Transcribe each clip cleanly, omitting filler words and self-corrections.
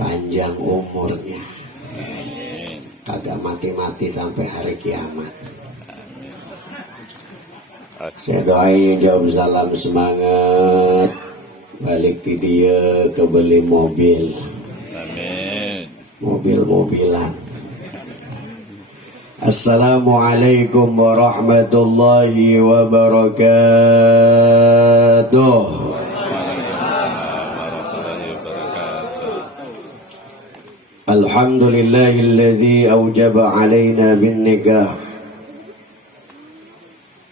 panjang umurnya, kagak mati-mati sampai hari kiamat. Saya doain jawab salam semangat, balik di dia kebeli mobil. Amin. Mobil-mobilan. Assalamualaikum warahmatullahi wabarakatuh. Alhamdulillahilladzi awjaba alaina bin nikah.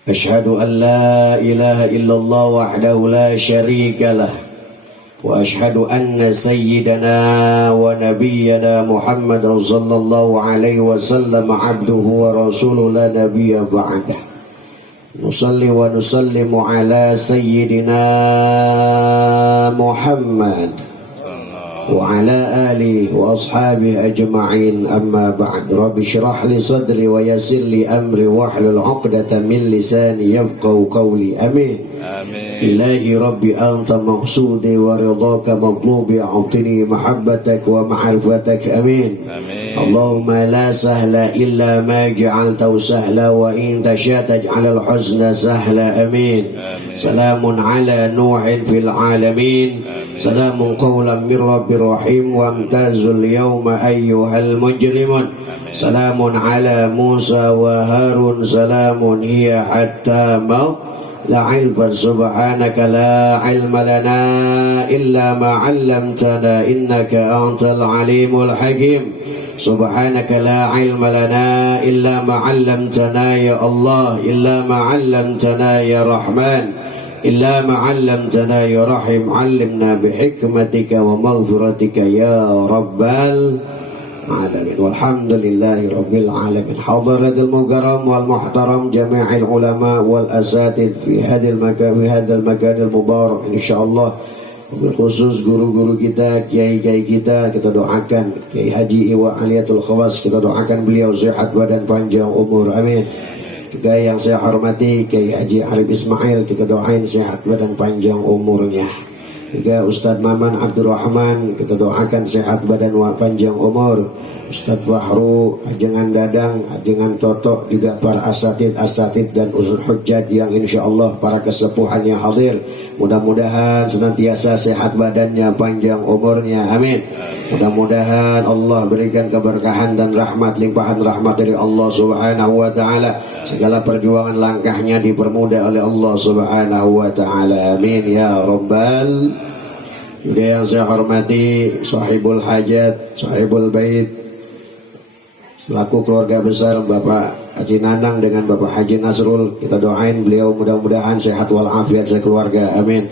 Ashhadu an la ilaha illallah wahdahu la syarika lah. Wa ashhadu anna sayyidana wa nabiyyana Muhammadan sallallahu alaihi wasallam abduhu wa rasuluhu la nabiyya ba'dah. Nusalli wa nusallimu ala sayyidina Muhammad wa ala alihi wa ashabihi ajma'in, amma ba'd. Rabbi shrah li sadri wa yassir li amri wahlul 'uqdatam min lisani yafqahu qawli. Amin. Amin. Ilahi Rabbi anta maqsudi wa ridaka matlubi, a'tini mahabbatak wa ma'rifatak. Amin. Amin. Allahumma la sahla illa ma ja'altahu sahla wa in tasha taj'alal huzna sahla. Amin. Salamun ala nuhin fil alamin. Salamun qawlan min rabbir rahim wa amtazul yawma ayyuhal mujrimun. Salamun ala Musa wa Harun. Salamun hiya hatta maut la ilfa subhanaka la ilma lana illa ma 'allamtana innaka antal alimul hakim. Subhanaka la ilma lana illa ma 'allamtana ya Allah, illa ma 'allamtana ya Rahman, illa ma 'allamtana ya Rahim. 'allimna bihikmatika wa maghfiratika ya Rabbal alamin. Walhamdulillahi rabbil alamin. Hadaratul mukarram wal muhtaram jami'il ulama wal asatid fi hadhal makan mubarak insyaallah. Khusus guru-guru kita, kiai-kiai kita doakan. Kiai Haji Iwa Aliyatul Khawas, kita doakan beliau sehat badan panjang umur. Amin. Juga yang saya hormati Kiai Haji Arif Ismail, kita doain sehat badan panjang umurnya. Juga Ustadz Maman Abdurrahman, kita doakan sehat badan panjang umur. Ustadz Fahru, Ajengan Dadang, Ajengan Toto, juga para asatid dan usul hujjat yang insya Allah para kesepuhan yang hadir. Mudah-mudahan senantiasa sehat badannya, panjang umurnya. Amin. Mudah-mudahan Allah berikan keberkahan dan rahmat, limpahan rahmat dari Allah Subhanahu wa ta'ala. Segala perjuangan langkahnya dipermudah oleh Allah Subhanahu wa ta'ala. Amin ya Rabbal. Juga yang saya hormati sahibul hajat, sahibul bait, selaku keluarga besar Bapak Haji Nanang dengan Bapak Haji Nasrul, kita doain beliau mudah-mudahan sehat walafiat sekeluarga. Amin.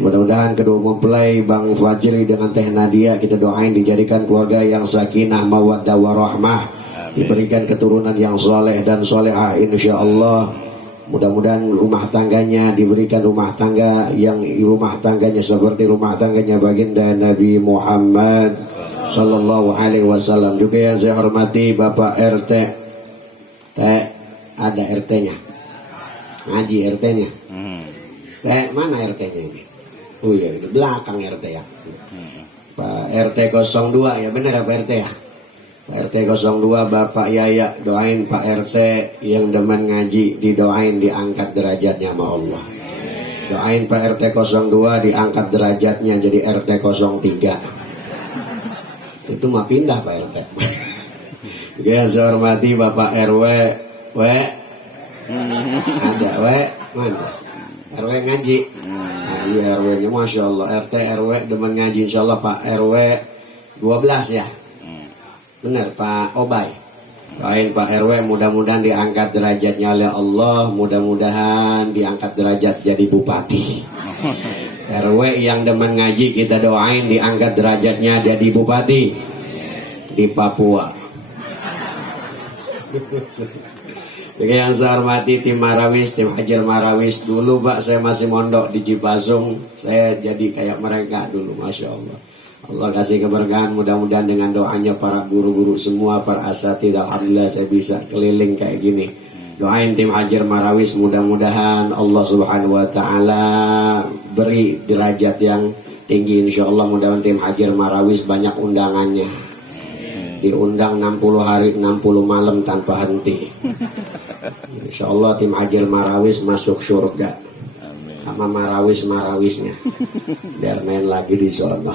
Mudah-mudahan kedua mempelai Bang Fajri dengan Teh Nadia, kita doain dijadikan keluarga yang sakinah mawaddah warahmah, diberikan keturunan yang soleh dan solehah insyaallah. Mudah-mudahan rumah tangganya diberikan rumah tangga yang rumah tangganya seperti rumah tangganya baginda Nabi Muhammad sallallahu alaihi wasallam. Juga yang saya hormati Bapak RT. Teh, ada RT-nya? Ngaji RT-nya? Teh, mana RT-nya ini? Oh iya, di belakang RT ya. Pak RT 02 ya, benar Pak RT ya? Pak RT 02 Bapak Yaya, doain Pak RT yang demen ngaji, didoain diangkat derajatnya sama Allah. Doain Pak RT 02 diangkat derajatnya jadi RT 03. Itu mah pindah Pak RT. Oke, saya hormati Bapak RW. Ada mana? RW ngaji. Nah, iya RW-nya Masya Allah. RT RW demen ngaji insya Allah. Pak RW 12 ya. Benar Pak Obay. Doain Pak RW mudah-mudahan diangkat derajatnya oleh Allah. Mudah-mudahan diangkat derajat jadi bupati. RW yang demen ngaji kita doain diangkat derajatnya jadi bupati di Papua. Oke, yang saya hormati tim Marawis, tim Hajar Marawis. Dulu Pak saya masih mondok di Cipasung, saya jadi kayak mereka dulu. Masya Allah. Allah kasih keberkahan, mudah-mudahan dengan doanya para guru-guru semua, para asatidz, alhamdulillah saya bisa keliling kayak gini. Doain tim Hajar Marawis, mudah-mudahan Allah Subhanahu wa ta'ala beri derajat yang tinggi insyaallah. Mudah-mudahan tim Hajar Marawis banyak undangannya. Diundang 60 hari 60 malam tanpa henti. Insyaallah tim Hajar Marawis masuk surga. Sama Marawis-Marawisnya. Biar main lagi di sana.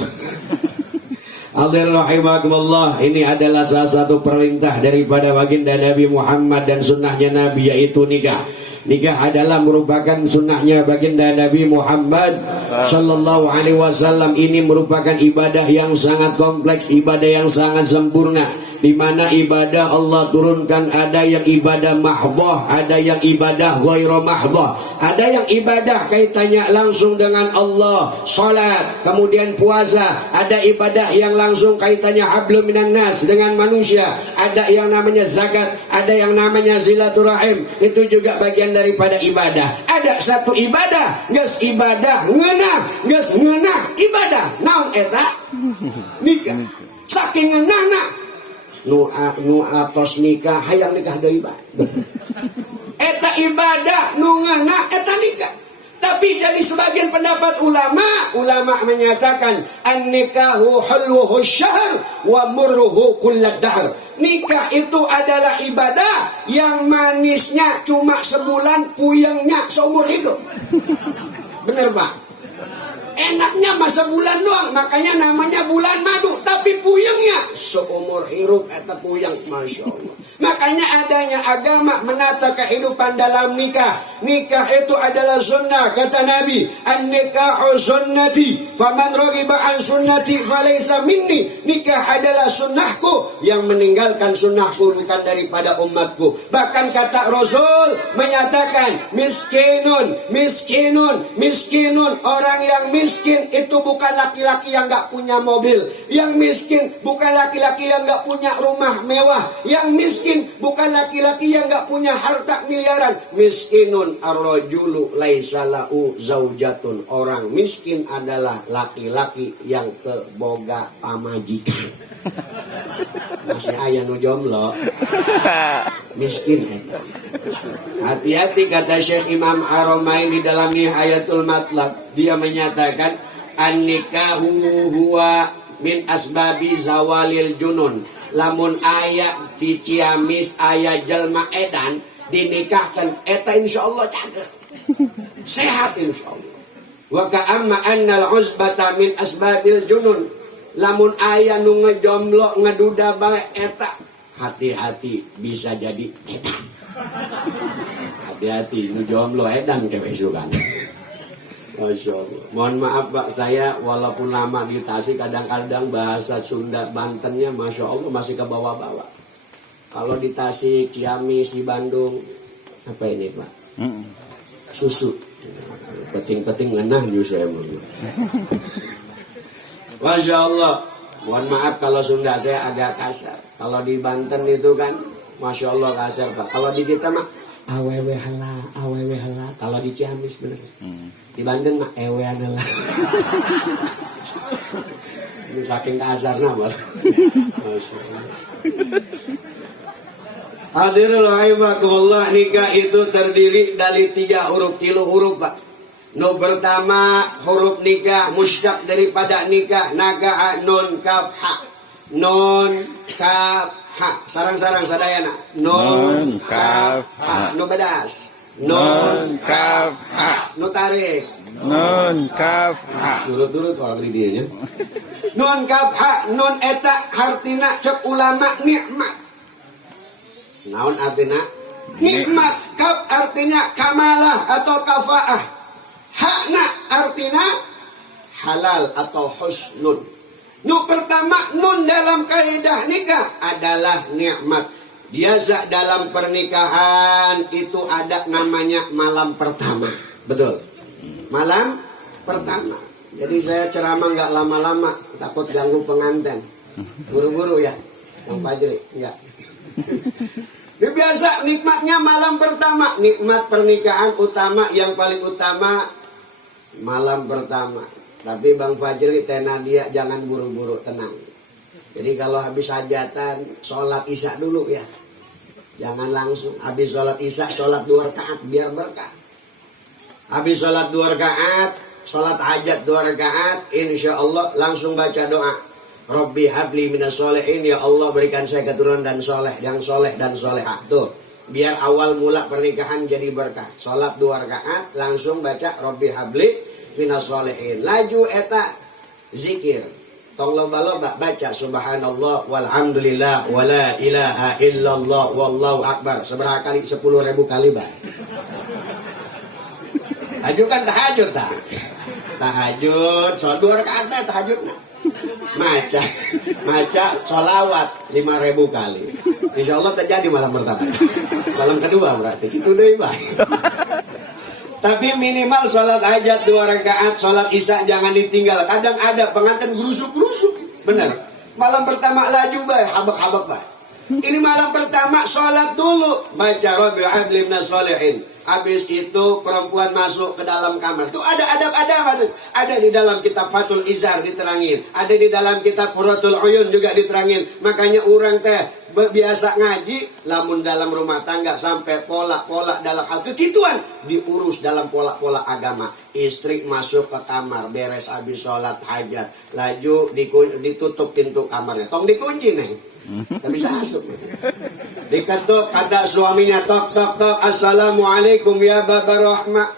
Alhamdulillah, ini adalah salah satu perintah daripada baginda Nabi Muhammad dan sunnahnya Nabi, yaitu nikah. Nikah adalah merupakan sunnahnya baginda Nabi Muhammad Sallallahu Alaihi Wasallam. Ini merupakan ibadah yang sangat kompleks, ibadah yang sangat sempurna, di mana ibadah Allah turunkan ada yang ibadah mahdoh, ada yang ibadah ghairu mahdoh, ada yang ibadah kaitannya langsung dengan Allah, salat, kemudian puasa, ada ibadah yang langsung kaitannya hablum minan nas, dengan manusia, ada yang namanya zakat, ada yang namanya silaturahim, itu juga bagian daripada ibadah. Ada satu ibadah, geus ibadah ngeunah, geus ngeunah ibadah, naon eta? Nikah. Saking ngeunahna nu atos nikah hayang nikah deui bae. Eta ibadah nu ngeunah eta nikah. Tapi jadi sebagian pendapat ulama menyatakan an-nikahu hulwuhu syahr wa murruhu kullad dahr. Nikah itu adalah ibadah yang manisnya cuma sebulan, puyengnya seumur hidup. Bener Pak? Enaknya masa bulan doang, makanya namanya bulan madu. Tapi puyengnya seumur hidup, eta puyeng, masya Allah. Makanya adanya agama menata kehidupan dalam nikah. Nikah itu adalah sunnah, kata Nabi, an-nikahu sunnati, faman raghiba an sunnati falaysa minni. Nikah adalah sunnahku, yang meninggalkan sunnahku bukan daripada umatku. Bahkan kata Rasul menyatakan, miskinun, orang yang miskin itu bukan laki-laki yang gak punya mobil. Yang miskin bukan laki-laki yang gak punya rumah mewah. Yang miskin bukan laki-laki yang gak punya harta miliaran. Miskinun ar-rajulu laisa lahu zaujatun. Orang miskin adalah laki-laki yang keboga pamajikan. Masih aya nu jomblo. Miskin eta. Hati-hati, kata Syekh Imam Haramain di dalam Nihayatul Matlab. Dia menyatakan an-nikahu huwa min asbabi zawalil junun. Lamun aya di Ciamis aya jelma edan dinikahkan, eta insyaallah cager. Sehat insyaallah. Wa ka'amma annal uzbata min asbabil junun. Lamun aya nu ngejomblo ngeduda bae eta, hati-hati bisa jadi edan. Hati-hati nu jomblo edan ke besukan. Masya Allah. Mohon maaf Pak, saya walaupun lama di Tasik, kadang-kadang bahasa Sunda Bantennya Masya Allah masih ke bawah-bawah. Kalau di Tasik, Ciamis, di Bandung, apa ini Pak? Susu. Peting-peting ngenah juga saya. Masya Allah. Mohon maaf kalau Sunda saya agak kasar. Kalau di Banten itu kan Masya Allah kasar Pak. Kalau di kita mah awewe hala. Kalau di Ciamis bener. Di Banten mah ewe adalah. Ini saking kasarnya Pak. Masya Allah. Hadirul rahimakumullah, nikah itu terdiri dari 3 huruf, 3 huruf Pak. No pertama huruf nikah mustaq daripada nikah, naga nun kaf ha. Nun kaf ha. Sarang-sarang sadayana. Nun kaf ha. No bedas. Nun kaf ha. No tarik. Nun kaf ha. Durut-durut orang di dieu nya. Nun kaf ha. Nun eta hartina cek ulama nikmat. Naon artina? Nikmat. Kaf artinya kamalah atau kafaah. Hakna artinya halal atau husnun. Nu pertama, nun dalam kaidah nikah adalah nikmat. Biasa dalam pernikahan itu ada namanya malam pertama. Betul? Malam pertama. Jadi saya ceramah nggak lama-lama, takut ganggu pengantin. Buru-buru ya, Bang Fajri? Enggak. Ini biasa nikmatnya malam pertama. Nikmat pernikahan utama, yang paling utama malam pertama. Tapi Bang Fajri tena dia jangan buru-buru, tenang. Jadi kalau habis hajatan sholat isya dulu ya. Jangan langsung habis sholat isya sholat 2 rakaat biar berkah. Habis sholat 2 rakaat sholat hajat 2 rakaat, insya Allah langsung baca doa. Rabbi habli minas solehin, ya Allah berikan saya keturunan dan soleh, yang soleh dan solehah. Tuh, biar awal mula pernikahan jadi berkah. Sholat 2 rakaat, langsung baca Rabbi habli minas solehin. Laju eta zikir. Tong loba-loba baca subhanallah walhamdulillah wala ilaha illallah wallahu akbar. Seberapa kali? 10.000 kali baik. Tahajud kan tahajud tak? Tahajud, sholat 2 rakaat tahajud nah. Maca sholawat 5.000 kali. Insya Allah terjadi malam pertama. Malam kedua berarti itu deh baik. Tapi minimal sholat hajat 2 rakaat, sholat isya jangan ditinggal. Kadang ada pengantin gerusuk-gerusuk. Benar. Malam pertama laju baik, habak-habak baik. Ini malam pertama sholat dulu. Baca Rabbi habli minas solehin. Habis itu perempuan masuk ke dalam kamar. Itu ada adab-adab. Ada di dalam kitab Fathul Izar diterangin. Ada di dalam kitab Qurratul Uyun juga diterangin. Makanya orang teh biasa ngaji, lamun dalam rumah tangga sampai pola-pola dalam hal kekituan diurus dalam pola-pola agama. Istri masuk ke kamar, beres habis sholat hajat, laju ditutup pintu kamarnya. Tong dikunci neng. Tak bisa masuk. Diketuk, kata suaminya, tok tok tok, assalamualaikum ya baba rahmah.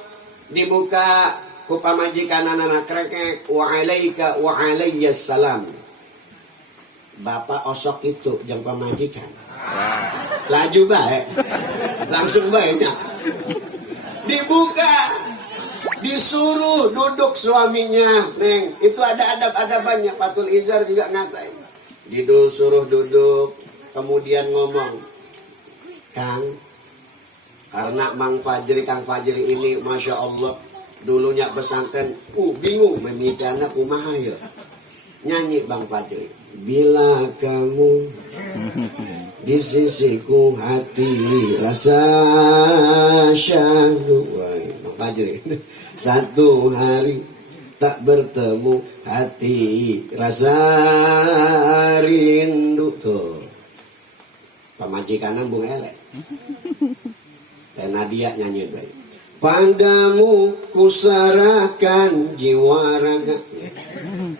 Dibuka ku pamajikan anak krekek, wa alaika wa alayyas salam. Bapak osok itu jam pamajikan. Laju baik, langsung baiknya. Dibuka, disuruh duduk suaminya, neng. Itu ada adab-adabannya. Fathul Izar juga ngatain. Disuruh duduk, kemudian ngomong, Kang, karena Kang Fajri ini Masya Allah dulunya pesantren, bingung memikirnya kumaha ya. Nyanyi Bang Fajri, bila kamu di sisiku hati rasa syahdu. Bang Fajri, satu hari tak bertemu hati rasa rindu. Tuh pamajikanan Bung Elek dan Nadia nyanyi baik. Padamu kuserahkan jiwa raga,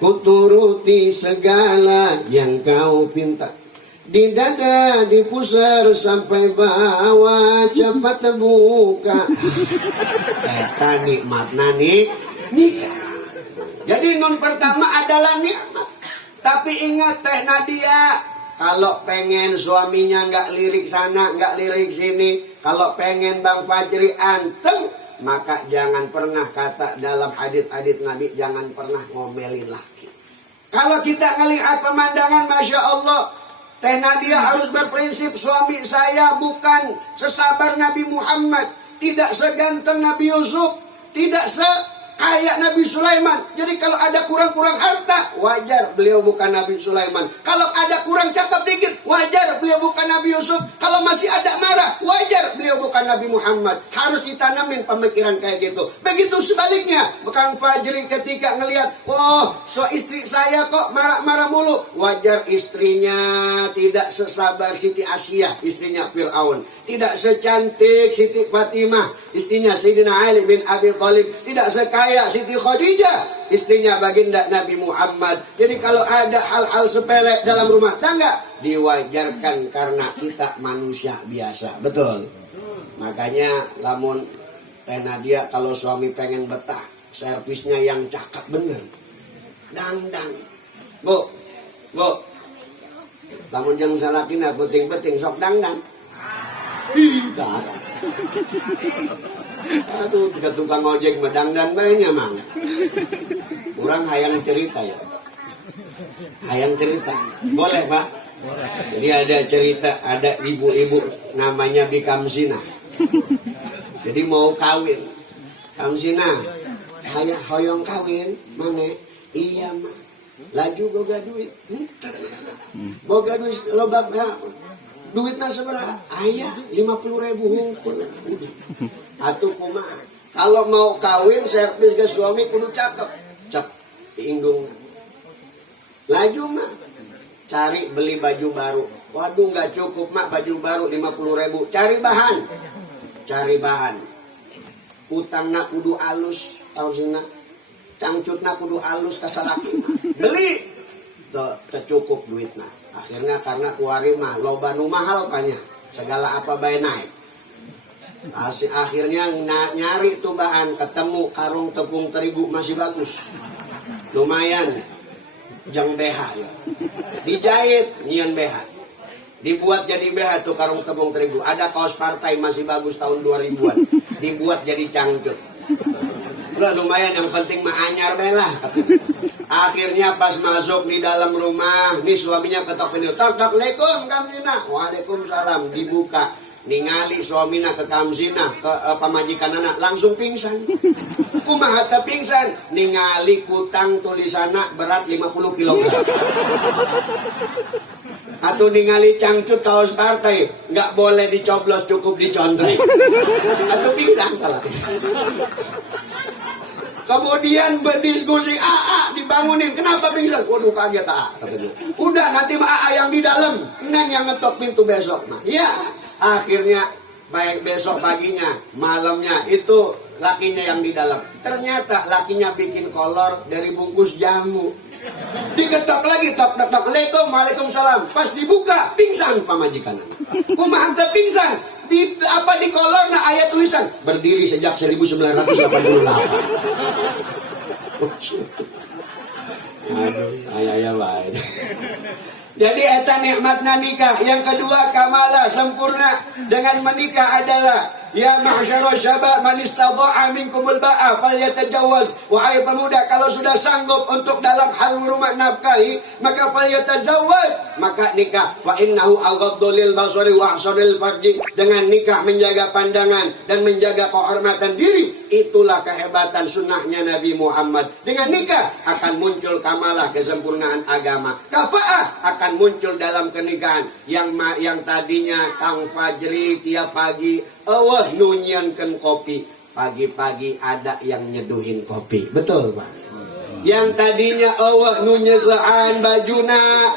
kuturuti segala yang kau pinta. Di dada dipusar sampai bawah, cepat terbuka. Eta nikmat nikah. Jadi nun pertama adalah nikmat. Tapi ingat Teh Nadia, kalau pengen suaminya nggak lirik sana, nggak lirik sini, kalau pengen Bang Fajri anteng, maka jangan pernah kata dalam hadits Nabi, jangan pernah ngomelin laki. Kalau kita ngelihat pemandangan, Masya Allah, Teh Nadia harus berprinsip, suami saya bukan sesabar Nabi Muhammad, tidak seganteng Nabi Yusuf, tidak kayak Nabi Sulaiman. Jadi kalau ada kurang-kurang harta, wajar beliau bukan Nabi Sulaiman. Kalau ada kurang cakep dikit, wajar beliau bukan Nabi Yusuf. Kalau masih ada marah, wajar beliau bukan Nabi Muhammad. Harus ditanamin pemikiran kayak gitu. Begitu sebaliknya, Kang Fajri ketika ngelihat, so istri saya kok marah-marah mulu, wajar istrinya tidak sesabar Siti Asia, istrinya Fir'aun. Tidak secantik Siti Fatimah, istrinya Sayyidina Ali bin Abi Thalib. Tidak sekaya Siti Khadijah, istrinya baginda Nabi Muhammad. Jadi kalau ada hal-hal sepele dalam rumah tangga, diwajarkan karena kita manusia biasa. Betul. Makanya lamun Teh Nadia kalau suami pengen betah, servisnya yang cakep bener. Dang. Bu. Lamun jangan salakina penting-penting sok dang. Aduh, tiga tukang ojek medang dan banyak mang. Kurang hayang cerita ya. Hayang cerita. Boleh Pak? Boleh. Jadi ada cerita, ada ibu-ibu namanya Bikamsina. Jadi mau kawin. Kamsina, hoyong kawin, mana? Iya mah. Laju boga duit. Boga duit lobak duitnya seberapa? Ayah 50.000 hungkul. Atuh kumaha? Kalau mau kawin servis ke suami kudu cakep. Cep diinggung. Laju mah cari beli baju baru. Waduh nggak cukup mak baju baru 50.000. Cari bahan. Utangna kudu alus tahun sina. cangcutna kudu alus kasalaki beli teu cukup duitna. Akhirnya karena kuari mah loba nu mahal banyak segala apa bae naik. Akhirnya nyari tuh bahan, ketemu karung tepung terigu masih bagus, lumayan, jeng BH ya, dijahit nyian BH, dibuat jadi BH tuh karung tepung terigu. Ada kaos partai masih bagus tahun 2000-an, dibuat jadi cangcut. Udah lumayan, yang penting mah anyar belah. Akhirnya pas masuk di dalam rumah, nih suaminya ketok pintu, tak Assalamualaikum kamsina, waalaikumsalam, dibuka. Ningali suamina ke kamsina, ke pamajikan anak, langsung pingsan. Kumaha teu pingsan? Ningali kutang tulisana berat 50 kg. Atau ningali cangcut kaos partai, nggak boleh dicoblos, cukup dicontrek. Atau pingsan, salah. Kemudian berdiskusi, dibangunin, kenapa pingsan? Waduh kaget katanya. Udah nanti mah yang di dalam, Neng yang ngetok pintu besok mah. Ya, akhirnya baik besok paginya, malamnya itu lakinya yang di dalam. Ternyata lakinya bikin kolor dari bungkus jamu. Diketok lagi, tok waalaikumsalam. Pas dibuka, pingsan pamajikan anak. Kumaha teu pingsan? Di kolor na ayat tulisan berdiri sejak 1988. Aduh, ayah baik. Jadi eta nikmatna nikah. Yang kedua kamala, sempurna dengan menikah adalah ya mahsyarus syabab man istata'a minkumul ba'a falyatajawwaz. Wahai pemuda, kalau sudah sanggup untuk dalam hal rumah nafkahi, maka falyatazawwaj, maka nikah. Wa innahu aghaddu lil basari wa ahsanul farji. Dengan nikah menjaga pandangan dan menjaga kehormatan diri. Itulah kehebatan sunnahnya Nabi Muhammad. Dengan nikah akan muncul kamalah, kesempurnaan agama. Kafa'ah akan muncul dalam pernikahan. Yang tadinya Kang Fajri tiap pagi nunyiankan kopi, pagi-pagi ada yang nyeduhin kopi. Betul Pak? Yang tadinya nunyesaan bajuna,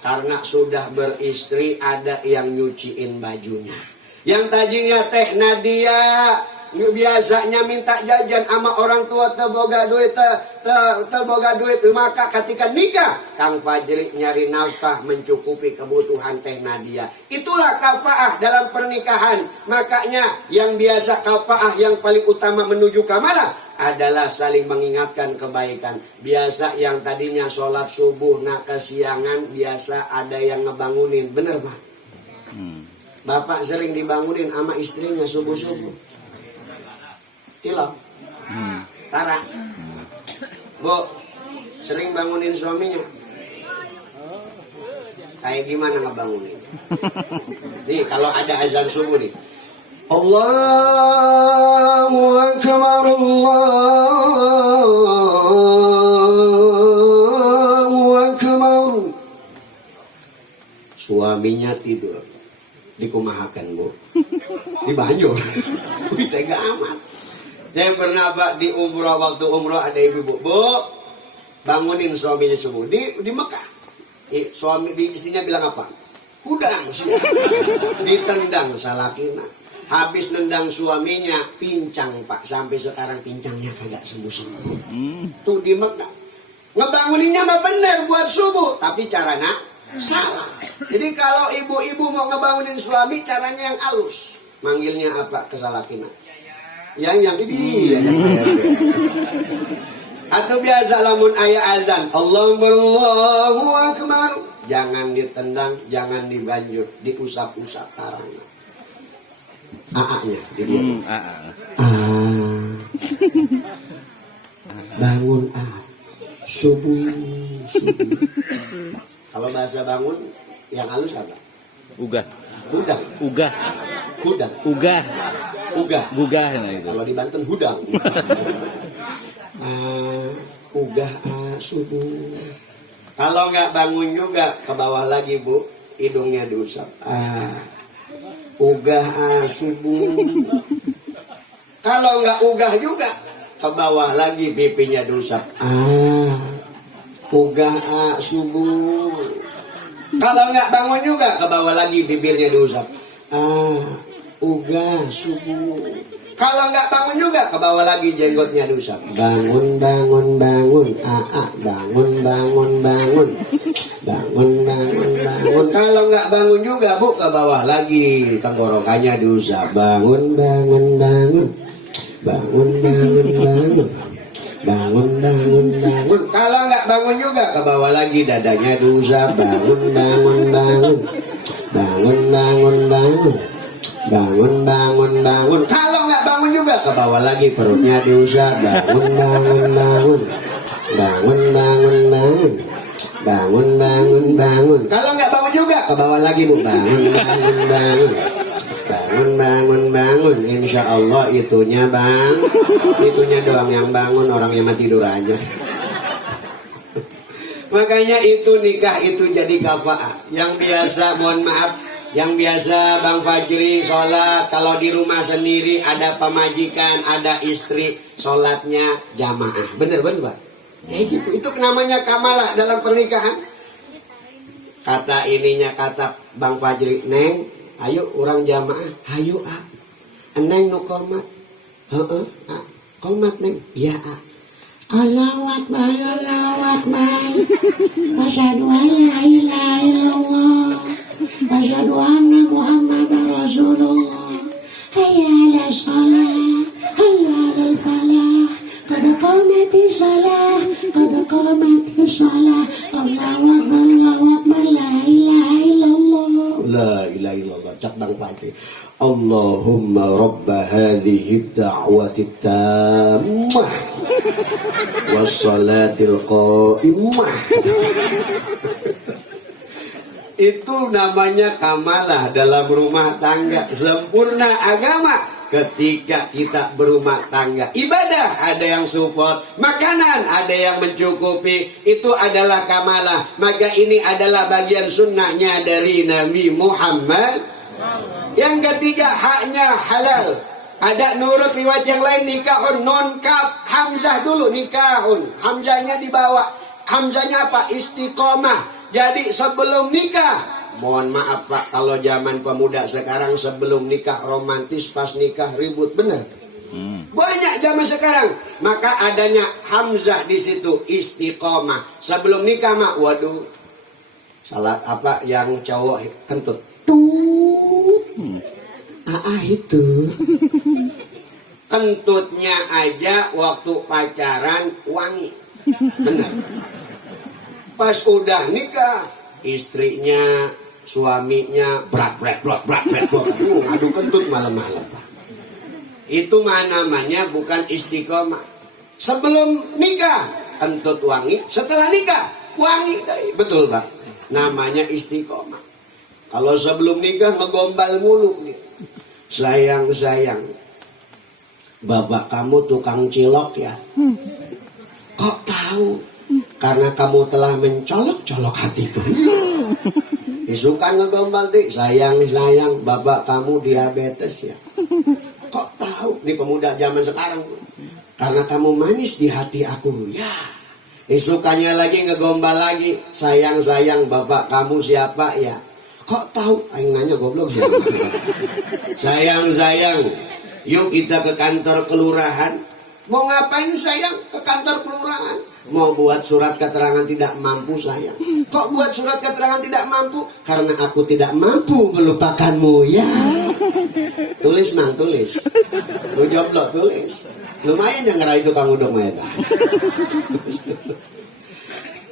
karena sudah beristri ada yang nyuciin bajunya. Yang tadinya Teh Nadia biasanya minta jajan sama orang tua, teboga duit, maka ketika nikah Kang Fajri nyari nafkah mencukupi kebutuhan Teh Nadia. Itulah kafaah dalam pernikahan. Makanya yang biasa kafaah yang paling utama menuju kamalah adalah saling mengingatkan kebaikan. Biasa yang tadinya sholat subuh kesiangan, biasa ada yang ngebangunin. Bener Pak? Bapak sering dibangunin sama istrinya subuh-subuh. Tilap, Tara, Bu, sering bangunin suaminya. Kayak gimana ngebangunin? Nih, kalau ada azan subuh nih, Allahu Akbar, Allahu Akbar. Suaminya tidur, dikumahakan Bu, dibanjur, wih tega amat. Saya pernah Pak di umroh, waktu umroh ada ibu-ibu, Bu, bangunin suaminya subuh di Mekah. Istrinya bilang apa? Kudang sih. Ditendang salakina. Habis nendang suaminya, pincang Pak, sampai sekarang pincangnya kagak sembuh-sembuh. Tuh di Mekah. Ngebanguninnya mah bener buat subuh, tapi caranya salah. Jadi kalau ibu-ibu mau ngebangunin suami, caranya yang halus. Manggilnya apa ke salakina? Yang ini atau biasa lamun ayah azan Allahu Akbar, jangan ditendang, jangan dibanjur, diusap-usap tarangnya, bangun subuh. Kalau bahasa bangun yang halus apa? Ugah. Nah itu. Kalau di Banten hudang. Ugah subuh. Kalau nggak bangun juga ke bawah lagi Bu, hidungnya diusap. Ugah subuh. Kalau nggak ugah juga ke bawah lagi, pipinya diusap. Ugah subuh. Kalau nggak bangun juga ke bawah lagi, bibirnya diusap. Ugah subuh. Kalau nggak bangun juga, ke bawah lagi jenggotnya diusap. Bangun, bangun, bangun. Bangun, bangun, bangun. Bangun, bangun, bangun. Kalau nggak bangun juga, Bu, ke bawah lagi. Tenggorokannya diusap. Bangun, bangun, bangun. Bangun, bangun, bangun. Bangun, bangun, bangun. Kalau nggak bangun juga, ke bawah lagi. Dadanya diusap. Bangun, bangun, bangun. Bangun, bangun, bangun. Bangun, bangun, bangun. Kalau nggak bangun juga, ke bawah lagi. Perutnya diusap. Bangun, bangun, bangun. Bangun, bangun, bangun. Bangun, bangun, bangun. Kalau nggak bangun juga, ke bawah lagi, Bu. Bangun, bangun, bangun. Bangun, bangun, bangun. Insya Allah itunya, Bang. Itunya doang yang bangun, orangnya mah tidur aja. Makanya itu nikah itu jadi kafaah. Yang biasa, mohon maaf, yang biasa Bang Fajri sholat, kalau di rumah sendiri ada pemajikan, ada istri, sholatnya jamaah. Bener Pak? Kayak gitu. Itu namanya kamalah dalam pernikahan. Kata Bang Fajri, Neng, ayo orang jamaah, ayo Neng nu komat. Komat Neng, ya Allahu Akbar, Allahu Akbar. Asyhadu an la ilaha illallah. Asyhadu anna Muhammadar Rasulullah. Hayya 'alas shalah, hayya 'alal falah. Qad qamatis shalah, qad qamatis shalah. Allahu Akbar, Allahu Akbar, la ilaha illallah. La ilaha illallah. Cak Bang Fajri. Allahumma rabba hadhihi da'wati tammah wassalatil qa'imah. Itu namanya kamalah dalam rumah tangga. Sempurna agama ketika kita berumah tangga. Ibadah ada yang support, makanan ada yang mencukupi. Itu adalah kamalah. Maka ini adalah bagian sunnahnya dari Nabi Muhammad. Yang ketiga, haknya halal. Ada nurut riwayat yang lain, nikahun non kaf hamzah dulu, nikahun. Hamzahnya dibawa. Hamzahnya apa? Istiqomah. Jadi sebelum nikah, mohon maaf Pak, kalau zaman pemuda sekarang sebelum nikah romantis, pas nikah ribut, bener? Banyak zaman sekarang. Maka adanya hamzah di situ, istiqomah. Sebelum nikah mah, waduh, salah apa yang cowok kentut. Itu kentutnya aja waktu pacaran wangi, benar. Pas udah nikah, istrinya, suaminya berat. Aduh, ngadu kentut malam-malam Pak. Itu namanya bukan istiqomah. Sebelum nikah kentut wangi, setelah nikah wangi, betul Pak. Namanya istiqomah. Kalau sebelum nikah ngegombal mulu nih. Sayang, bapak kamu tukang cilok ya. Kok tahu? Karena kamu telah mencolok-colok hatiku. Isukan ngegombal dik. Sayang, bapak kamu diabetes ya. Kok tahu? Ini pemuda zaman sekarang. Karena kamu manis di hati aku ya. Isukannya lagi ngegombal lagi. Sayang, bapak kamu siapa ya. Kok tahu? Aing nanya goblok sih. Sayang, yuk kita ke kantor kelurahan. Mau ngapain sayang ke kantor kelurahan? Mau buat surat keterangan tidak mampu sayang. Kok buat surat keterangan tidak mampu? Karena aku tidak mampu melupakanmu ya. Tulis Mang, tulis. Lu jomblo, tulis. Lumayan yang ngerai itu kamu dong ya.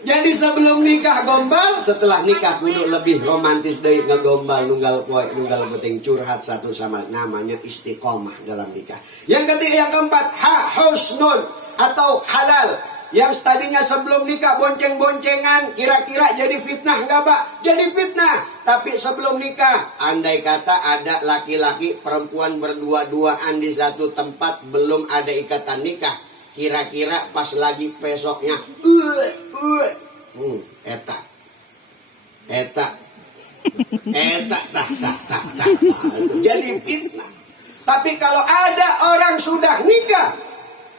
Jadi sebelum nikah gombal, setelah nikah kudu lebih romantis dari ngegombal, nunggal poe, nunggal beting, curhat satu sama, namanya istiqomah dalam nikah. Yang ketiga, yang keempat, husnun atau halal. Yang tadinya sebelum nikah bonceng-boncengan, kira-kira jadi fitnah enggak Pak? Jadi fitnah. Tapi sebelum nikah, andai kata ada laki-laki perempuan berdua-duaan di satu tempat, belum ada ikatan nikah. Kira-kira pas lagi besoknya eta jadi fitnah. Tapi kalau ada orang sudah nikah,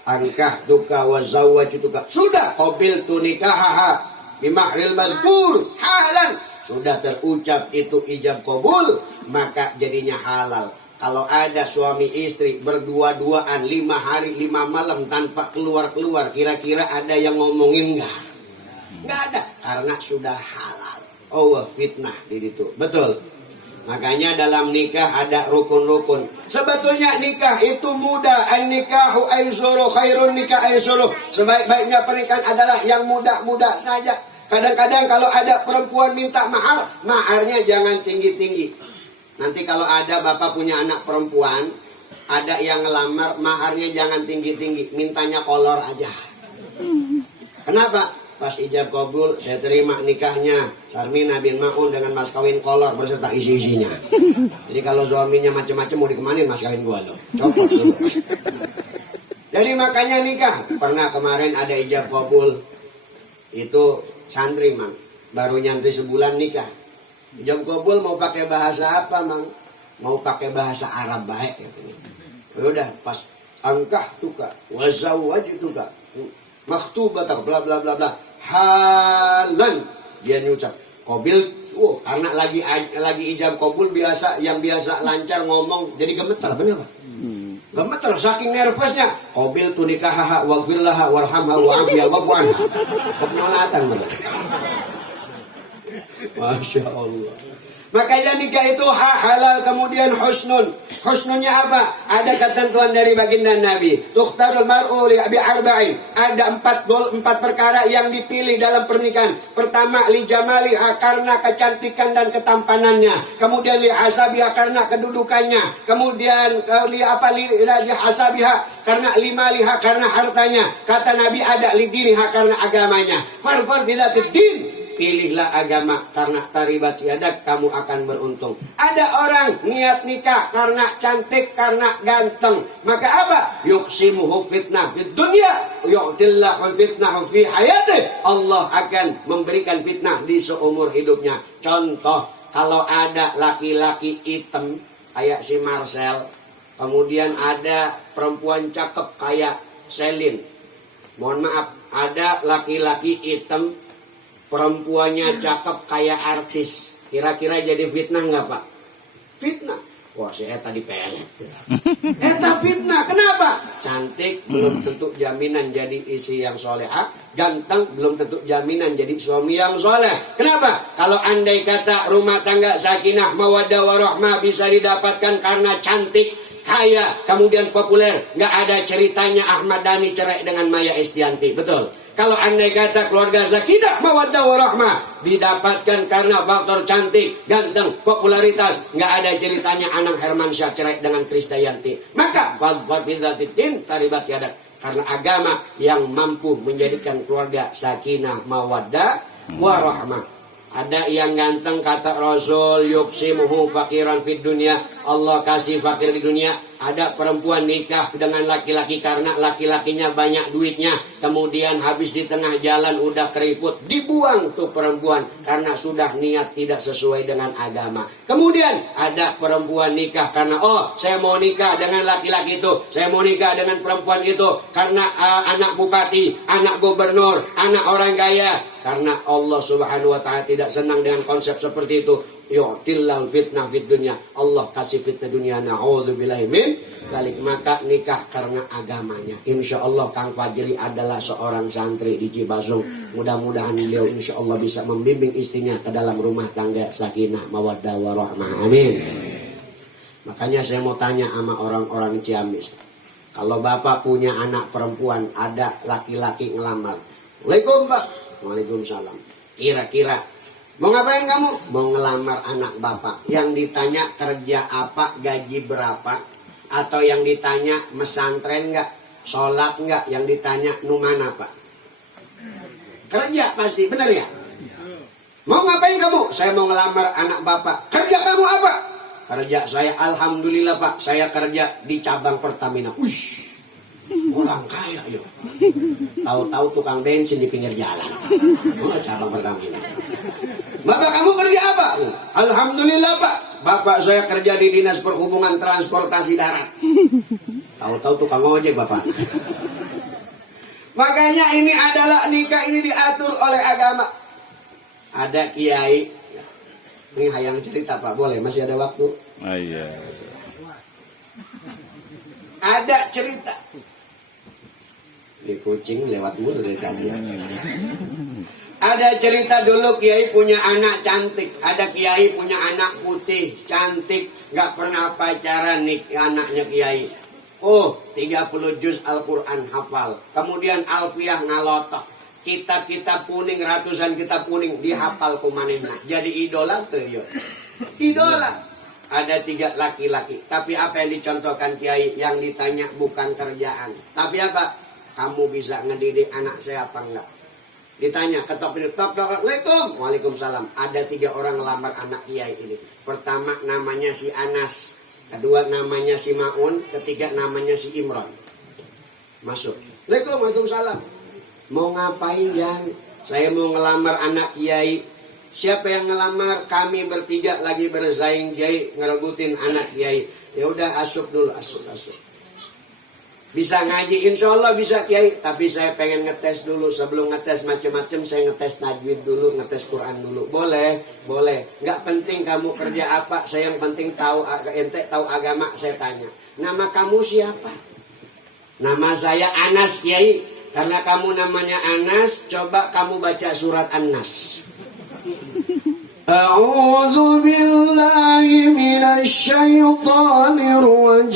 angkah tuka wa zawwajtuka, sudah qabil tu nikahaha bimahril mazkur halan, sudah terucap itu ijab qabul, maka jadinya halal. Kalau ada suami istri berdua-duaan 5 hari 5 malam tanpa keluar-keluar, kira-kira ada yang ngomongin nggak? Nggak ada, karena sudah halal. Oh, fitnah di situ. Betul. Makanya dalam nikah ada rukun-rukun. Sebetulnya nikah itu mudah. An-nikahu aysuru khairun nikah aysuru. Sebaik-baiknya pernikahan adalah yang mudah-mudah saja. Kadang-kadang kalau ada perempuan minta mahar, maharnya jangan tinggi-tinggi. Nanti kalau ada bapak punya anak perempuan, ada yang ngelamar, maharnya jangan tinggi-tinggi, mintanya kolor aja. Kenapa? Pas ijab kabul, saya terima nikahnya Sarmina bin Ma'un dengan mas kawin kolor berserta isi-isinya. Jadi kalau suaminya macam-macam mau dikemanin mas kawin gua loh, copot dulu. Jadi makanya nikah. Pernah kemarin ada ijab kabul, itu santri mang, baru nyantri sebulan nikah. Ijab kabul mau pakai bahasa apa mang? Mau pakai bahasa Arab baik katanya. Udah pas angkah tuka, wazawaj tuka, maktubatah bla bla bla bla, halan dia nyucap. Qabil, karena lagi ijab kabul biasa, yang biasa lancar ngomong jadi gemetar, bener pak? Gemetar saking nervousnya. Qabil tu nikahaha waghfir laha warhamha wa'afiha wa'fu anha. Penolatan bener. Masya Allah. Makanya nikah itu halal, kemudian husnun. Husnunnya apa? Ada ketentuan dari baginda Nabi. Tukhtarul mar'u li arba'in. Ada empat perkara yang dipilih dalam pernikahan. Pertama, li jamaliha, karena kecantikan dan ketampanannya. Kemudian li hasabiha, karena kedudukannya. Kemudian li hasabiha, karena limaliha, karena hartanya. Kata Nabi ada li diniha, karena agamanya. Farfar bidatid din. Pilihlah agama, karena taribat siadak, kamu akan beruntung. Ada orang niat nikah karena cantik, karena ganteng. Maka apa? Yuksimuhu fitnah fid dunya, yu'tillahu fitnahu fi hayatih. Allah akan memberikan fitnah di seumur hidupnya. Contoh, kalau ada laki-laki hitam kayak si Marcel, kemudian ada perempuan cakep kayak Selin. Mohon maaf, ada laki-laki hitam, perempuannya cakep kayak artis. Kira-kira jadi fitnah nggak pak? Fitnah. Wah si Eta dipelet. Eta fitnah. Kenapa? Cantik belum tentu jaminan jadi istri yang solehah. Ganteng belum tentu jaminan jadi suami yang soleh. Kenapa? Kalau andai kata rumah tangga sakinah mawaddah warahmah bisa didapatkan karena cantik, kaya, kemudian populer, nggak ada ceritanya Ahmad Dhani cerai dengan Maya Estianti. Betul? Kalau andai kata keluarga sakinah mawaddah warahmah didapatkan karena faktor cantik, ganteng, popularitas, nggak ada ceritanya Anang Hermansyah cerai dengan Krisdayanti. Maka fadfad bidzatiddin taribat yadak, karena agama yang mampu menjadikan keluarga sakinah mawaddah warahmah. Ada yang ganteng kata Rasul, yuksimuhu fakiran fid dunya, Allah kasih fakir di dunia. Ada perempuan nikah dengan laki-laki karena laki-lakinya banyak duitnya, kemudian habis di tengah jalan udah keriput, dibuang tuh perempuan karena sudah niat tidak sesuai dengan agama. Kemudian ada perempuan nikah karena saya mau nikah dengan laki-laki itu, saya mau nikah dengan perempuan itu karena anak bupati, anak gubernur, anak orang kaya. Karena Allah subhanahu wa ta'ala tidak senang dengan konsep seperti itu. Yu'tillal fitnah fid dunya, Allah kasih fitnah dunia. Na'udzubillahi min dzalik. Maka nikah karena agamanya. Insya Allah Kang Fajri adalah seorang santri di Cibasung. Mudah-mudahan beliau insya Allah bisa membimbing istrinya ke dalam rumah tangga sakinah mawaddah warahmah. Amin. Makanya saya mau tanya sama orang-orang Ciamis, kalau bapak punya anak perempuan, ada laki-laki ngelamar, Waalaikumsalam Pak, waalaikumsalam, kira-kira mau ngapain kamu? Mau ngelamar anak bapak. Yang ditanya kerja apa, gaji berapa? Atau yang ditanya mesantren nggak, sholat nggak? Yang ditanya nu mana pak? Kerja pasti, benar ya? Mau ngapain kamu? Saya mau ngelamar anak bapak. Kerja kamu apa? Kerja saya, alhamdulillah pak, saya kerja di cabang Pertamina. Uish, orang kaya yuk. Tahu-tahu tukang bensin di pinggir jalan. Cabang Pertamina. Bapak kamu kerja apa? Alhamdulillah pak, bapak saya kerja di Dinas Perhubungan Transportasi Darat. Tahu-tahu tukang ojek bapak. Makanya ini adalah nikah ini diatur oleh agama. Ada kiai, ini hayang cerita pak, boleh? Masih ada waktu? Iya. Ada cerita. Ini kucing lewat mulu dari tadi. Ada cerita dulu kiai punya anak cantik. Ada kiai punya anak putih, cantik. Gak pernah pacaran nih anaknya kiai. Oh, 30 juz Al-Quran hafal. Kemudian Alfiyah ngalotok. Kitab-kitab kuning, ratusan kitab kuning dihafal kumanehna. Jadi idola tuh yo. Idola. Ada 3 laki-laki. Tapi apa yang dicontohkan kiai? Yang ditanya bukan kerjaan. Tapi apa? Kamu bisa ngedidik anak saya apa enggak? Ditanya, ketok pintu, Assalamualaikum. Waalaikumsalam. Ada 3 orang ngelamar anak kiai ini. Pertama namanya si Anas. Kedua namanya si Maun. Ketiga namanya si Imron. Masuk. Waalaikumsalam. Mau ngapain yang? Saya mau ngelamar anak kiai. Siapa yang ngelamar? Kami bertiga lagi bersaing kiai. Ngerebutin anak kiai. Ya udah asuk dulu, asuk. Bisa ngaji, insya Allah bisa kiai. Tapi saya pengen ngetes dulu. Sebelum ngetes macam-macam, saya ngetes tajwid dulu, ngetes Quran dulu. Boleh. Nggak penting kamu kerja apa. Saya yang penting tahu ente tahu agama. Saya tanya. Nama kamu siapa? Nama saya Anas kiai. Karena kamu namanya Anas, coba kamu baca surat An-Nas. A'udzu billahi minasy syaithanir rajim.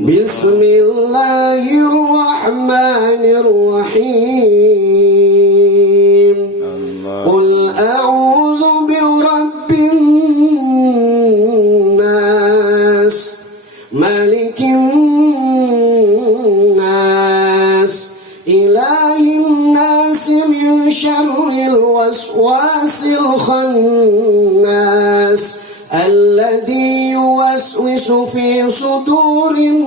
Bismillahirrahmanirrahim. Qul a'udzu birabbin nas, malikin nas, ilahin nas, min syarril waswasil khannas, alladzi yuwaswisu fi sudurin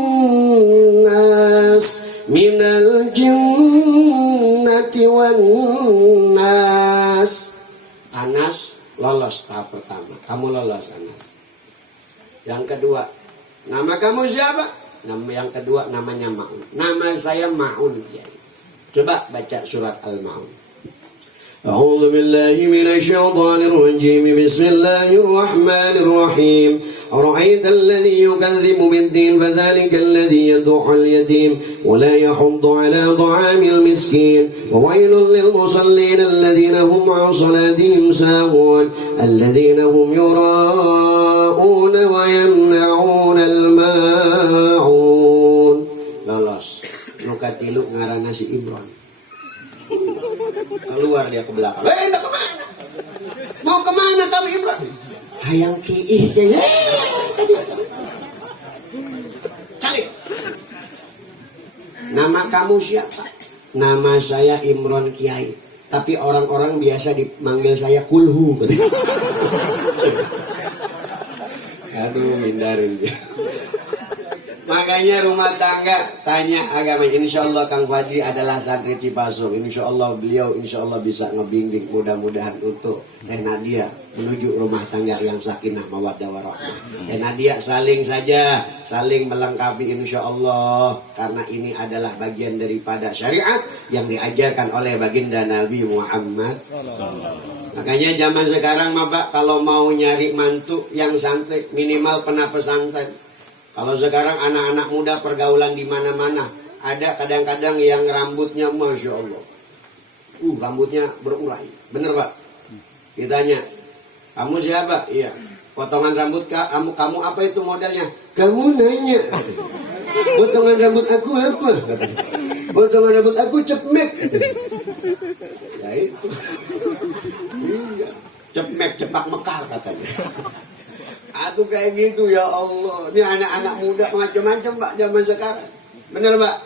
nas, minal jinnati wan nas. Anas lolos tahap pertama. Kamu lolos Anas. Yang kedua, nama kamu siapa? Yang kedua namanya Maun. Nama saya Maun kiai. Coba baca surat Al-Maun. A'udzu billahi minasy syaithanir rajim. Bismillahirrahmanirrahim. Ara'aita alladhi yukadzibu bid-din fadzalika alladhi yad'u al-yatim wa la yahuddu 'ala ta'amil miskin wa wailul lil musallin alladhina hum 'an salatihim sahun alladhina hum yura'una wa yamna'una al-ma'un. Lolos. Nukatilu ngaranna si Imron. Keluar dia ke belakang. Anda kemana? Mau kemana kamu Imron? Hayang kiih ya. Calik. Nama kamu siapa? Nama saya Imron Kiai. Tapi orang-orang biasa dipanggil saya Kulhu. Aduh, hindarin dia. Makanya rumah tangga tanya agama. Insya Allah Kang Fadli adalah santri Cipasung. Insya Allah beliau bisa ngebimbing mudah-mudahan untuk Teh Nadia menuju rumah tangga yang sakinah mawaddah warahmah. Teh Nadia saling melengkapi insya Allah. Karena ini adalah bagian daripada syariat yang diajarkan oleh baginda Nabi Muhammad. Makanya zaman sekarang Pak, kalau mau nyari mantu yang santri minimal pernah pesantren. Kalau sekarang anak-anak muda pergaulan di mana-mana, ada kadang-kadang yang rambutnya masya Allah, rambutnya berurai, bener Pak? Ditanya, kamu siapa? Iya. Potongan rambut kamu apa itu modelnya? Kamu nanya. Potongan rambut aku apa? Potongan rambut aku cepmek. Ya itu. Iya. Cepmek, cepak mekar katanya. Aduh kayak gitu ya Allah. Ini anak-anak muda macam-macam Pak zaman sekarang. Bener Pak?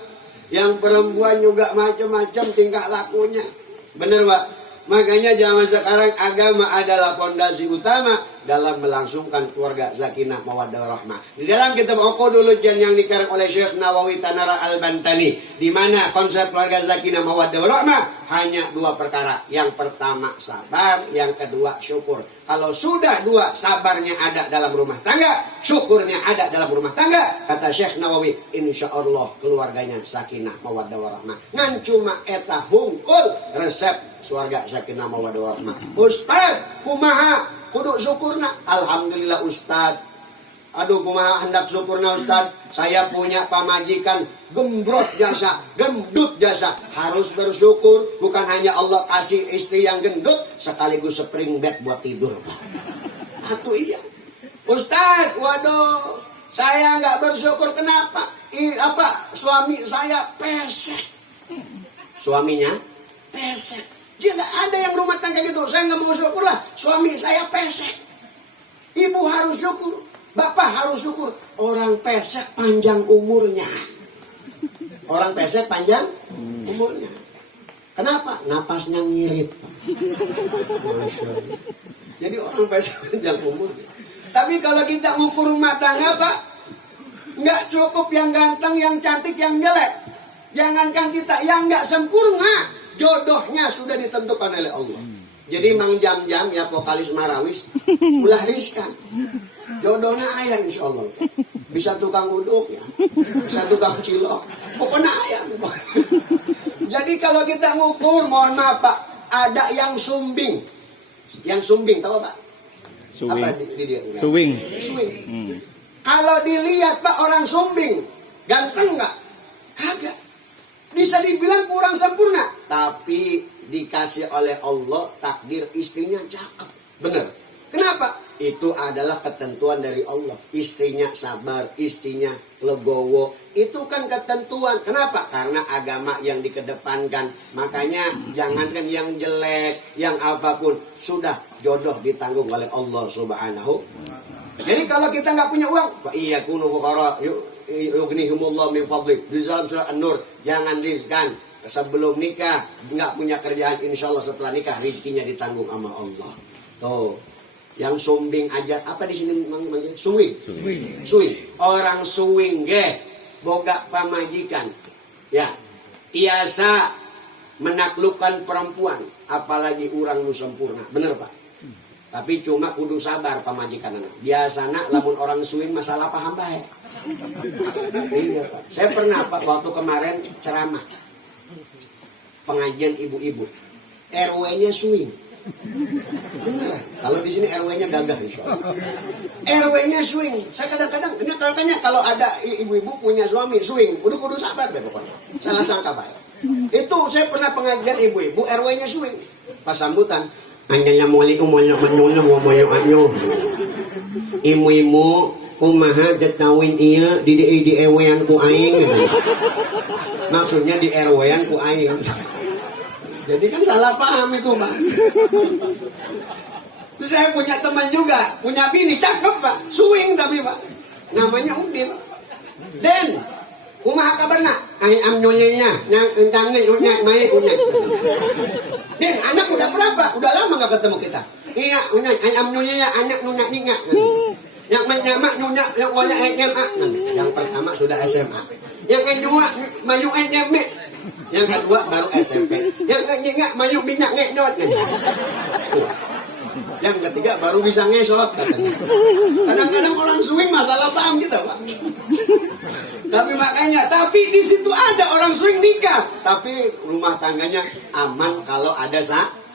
Yang perempuan juga macam-macam tingkah lakunya. Bener Pak? Makanya zaman sekarang agama adalah fondasi utama dalam melangsungkan keluarga sakinah mawaddah warahmah. Di dalam kitab Uqudul Jan yang dikarang oleh Syekh Nawawi Tanara Al-Bantani, di mana konsep keluarga sakinah mawaddah warahmah hanya 2 perkara. Yang pertama sabar, yang kedua syukur. Kalau sudah 2, sabarnya ada dalam rumah tangga, syukurnya ada dalam rumah tangga, kata Syekh Nawawi, insya Allah keluarganya sakinah mawaddah warahmah. Ngan cuma eta hungkul resep keluarga sakinah mawaddah warahmah. Ustaz, kumaha kudu syukurna? Alhamdulillah Ustaz. Aduh, kumaha hendak syukurna Ustaz. Saya punya pamajikan gembrot jasa, gendut jasa. Harus bersyukur. Bukan hanya Allah kasih istri yang gendut, sekaligus spring bed buat tidur, Pak. Atuh iya. Ustaz, waduh, saya nggak bersyukur. Kenapa? Suami saya pesek. Suaminya pesek. Jadi ada yang rumah tangga gitu. Saya nggak mau syukur lah. Suami saya pesek. Ibu harus syukur. Bapak harus syukur. Orang pesek panjang umurnya. Orang pesek panjang umurnya. Kenapa? Napasnya ngirit. Jadi orang pesek panjang umurnya. Tapi kalau kita ngukur rumah tangga, Pak, nggak cukup yang ganteng, yang cantik, yang jelek. Jangankan kita yang nggak sempurna, jodohnya sudah ditentukan oleh Allah. Jadi Mang Jam-Jam ya vokalis Marawis, ulah riskan. Jodohnya ayah insya Allah. Bisa tukang uduk ya, bisa tukang cilok, pokoknya ayah. Jadi kalau kita ngukur, mohon maaf Pak, ada yang sumbing. Yang sumbing, tahu Pak? Suwing. Apa dia? Suwing. Swing. Kalau dilihat Pak orang sumbing, ganteng nggak? Kagak. Bisa dibilang kurang sempurna, tapi dikasih oleh Allah takdir istrinya cakep. Bener. Kenapa? Itu adalah ketentuan dari Allah. Istrinya sabar, istrinya legowo. Itu kan ketentuan. Kenapa? Karena agama yang dikedepankan. Makanya jangankan yang jelek, yang apapun, sudah jodoh ditanggung oleh Allah Subhanahu. Jadi kalau kita nggak punya uang, fa iyakunu fuqara yughnihumullah min fadli. Di dalam surah An-Nur, jangan riskan sebelum nikah, nggak punya kerjaan, insya Allah setelah nikah rizkinya ditanggung sama Allah. Tuh. Yang sumbing aja, apa di sini manggil? Suwing. Orang suwing ge, boga pamajikan. Ya, biasa menaklukkan perempuan, apalagi orang nu sempurna. Bener Pak? Tapi cuma kudu sabar pamajikan anak. Biasana lamun orang suwing masalah paham baik. Iya Pak. Saya pernah Pak waktu kemarin ceramah pengajian ibu-ibu. RW-nya swing. Beneran. Kalau di sini RW-nya gagah insya Allah. RW-nya swing. Saya kadang-kadang makanya kalau ada ibu-ibu punya suami swing, kudu sabar deh pokoknya. Salah sangka Pak. Itu saya pernah pengajian ibu-ibu RW-nya swing. Pas sambutan, anyanya moli umolnya menyonya momoyo anyo. Imu-imu kumaha jetawin iya di RW-an ku aing. Maksudnya di RW-an ku aing. Jadi kan salah paham itu Pak. Terus saya punya teman juga, punya bini cakep Pak, swing tapi Pak, namanya Udin. Den, kumaha kabarna? Ai amnyonyenya, nyang encange unya mai unya. Den, anak udah berapa? Udah lama nggak ketemu kita. Iya, unya ai amnyonyenya anak nunya nyinga. Yang menyamak nunya yang wanya SMA. Yang pertama sudah SMA. Yang kedua mayu SMA. Yang kedua baru SMP. Yang ketiga mayu minyak ngenyot. Yang ketiga baru bisa ngesot katanya. Kadang-kadang orang swing masalah paham kita Pak. Tapi di situ ada orang swing nikah, tapi rumah tangganya aman kalau ada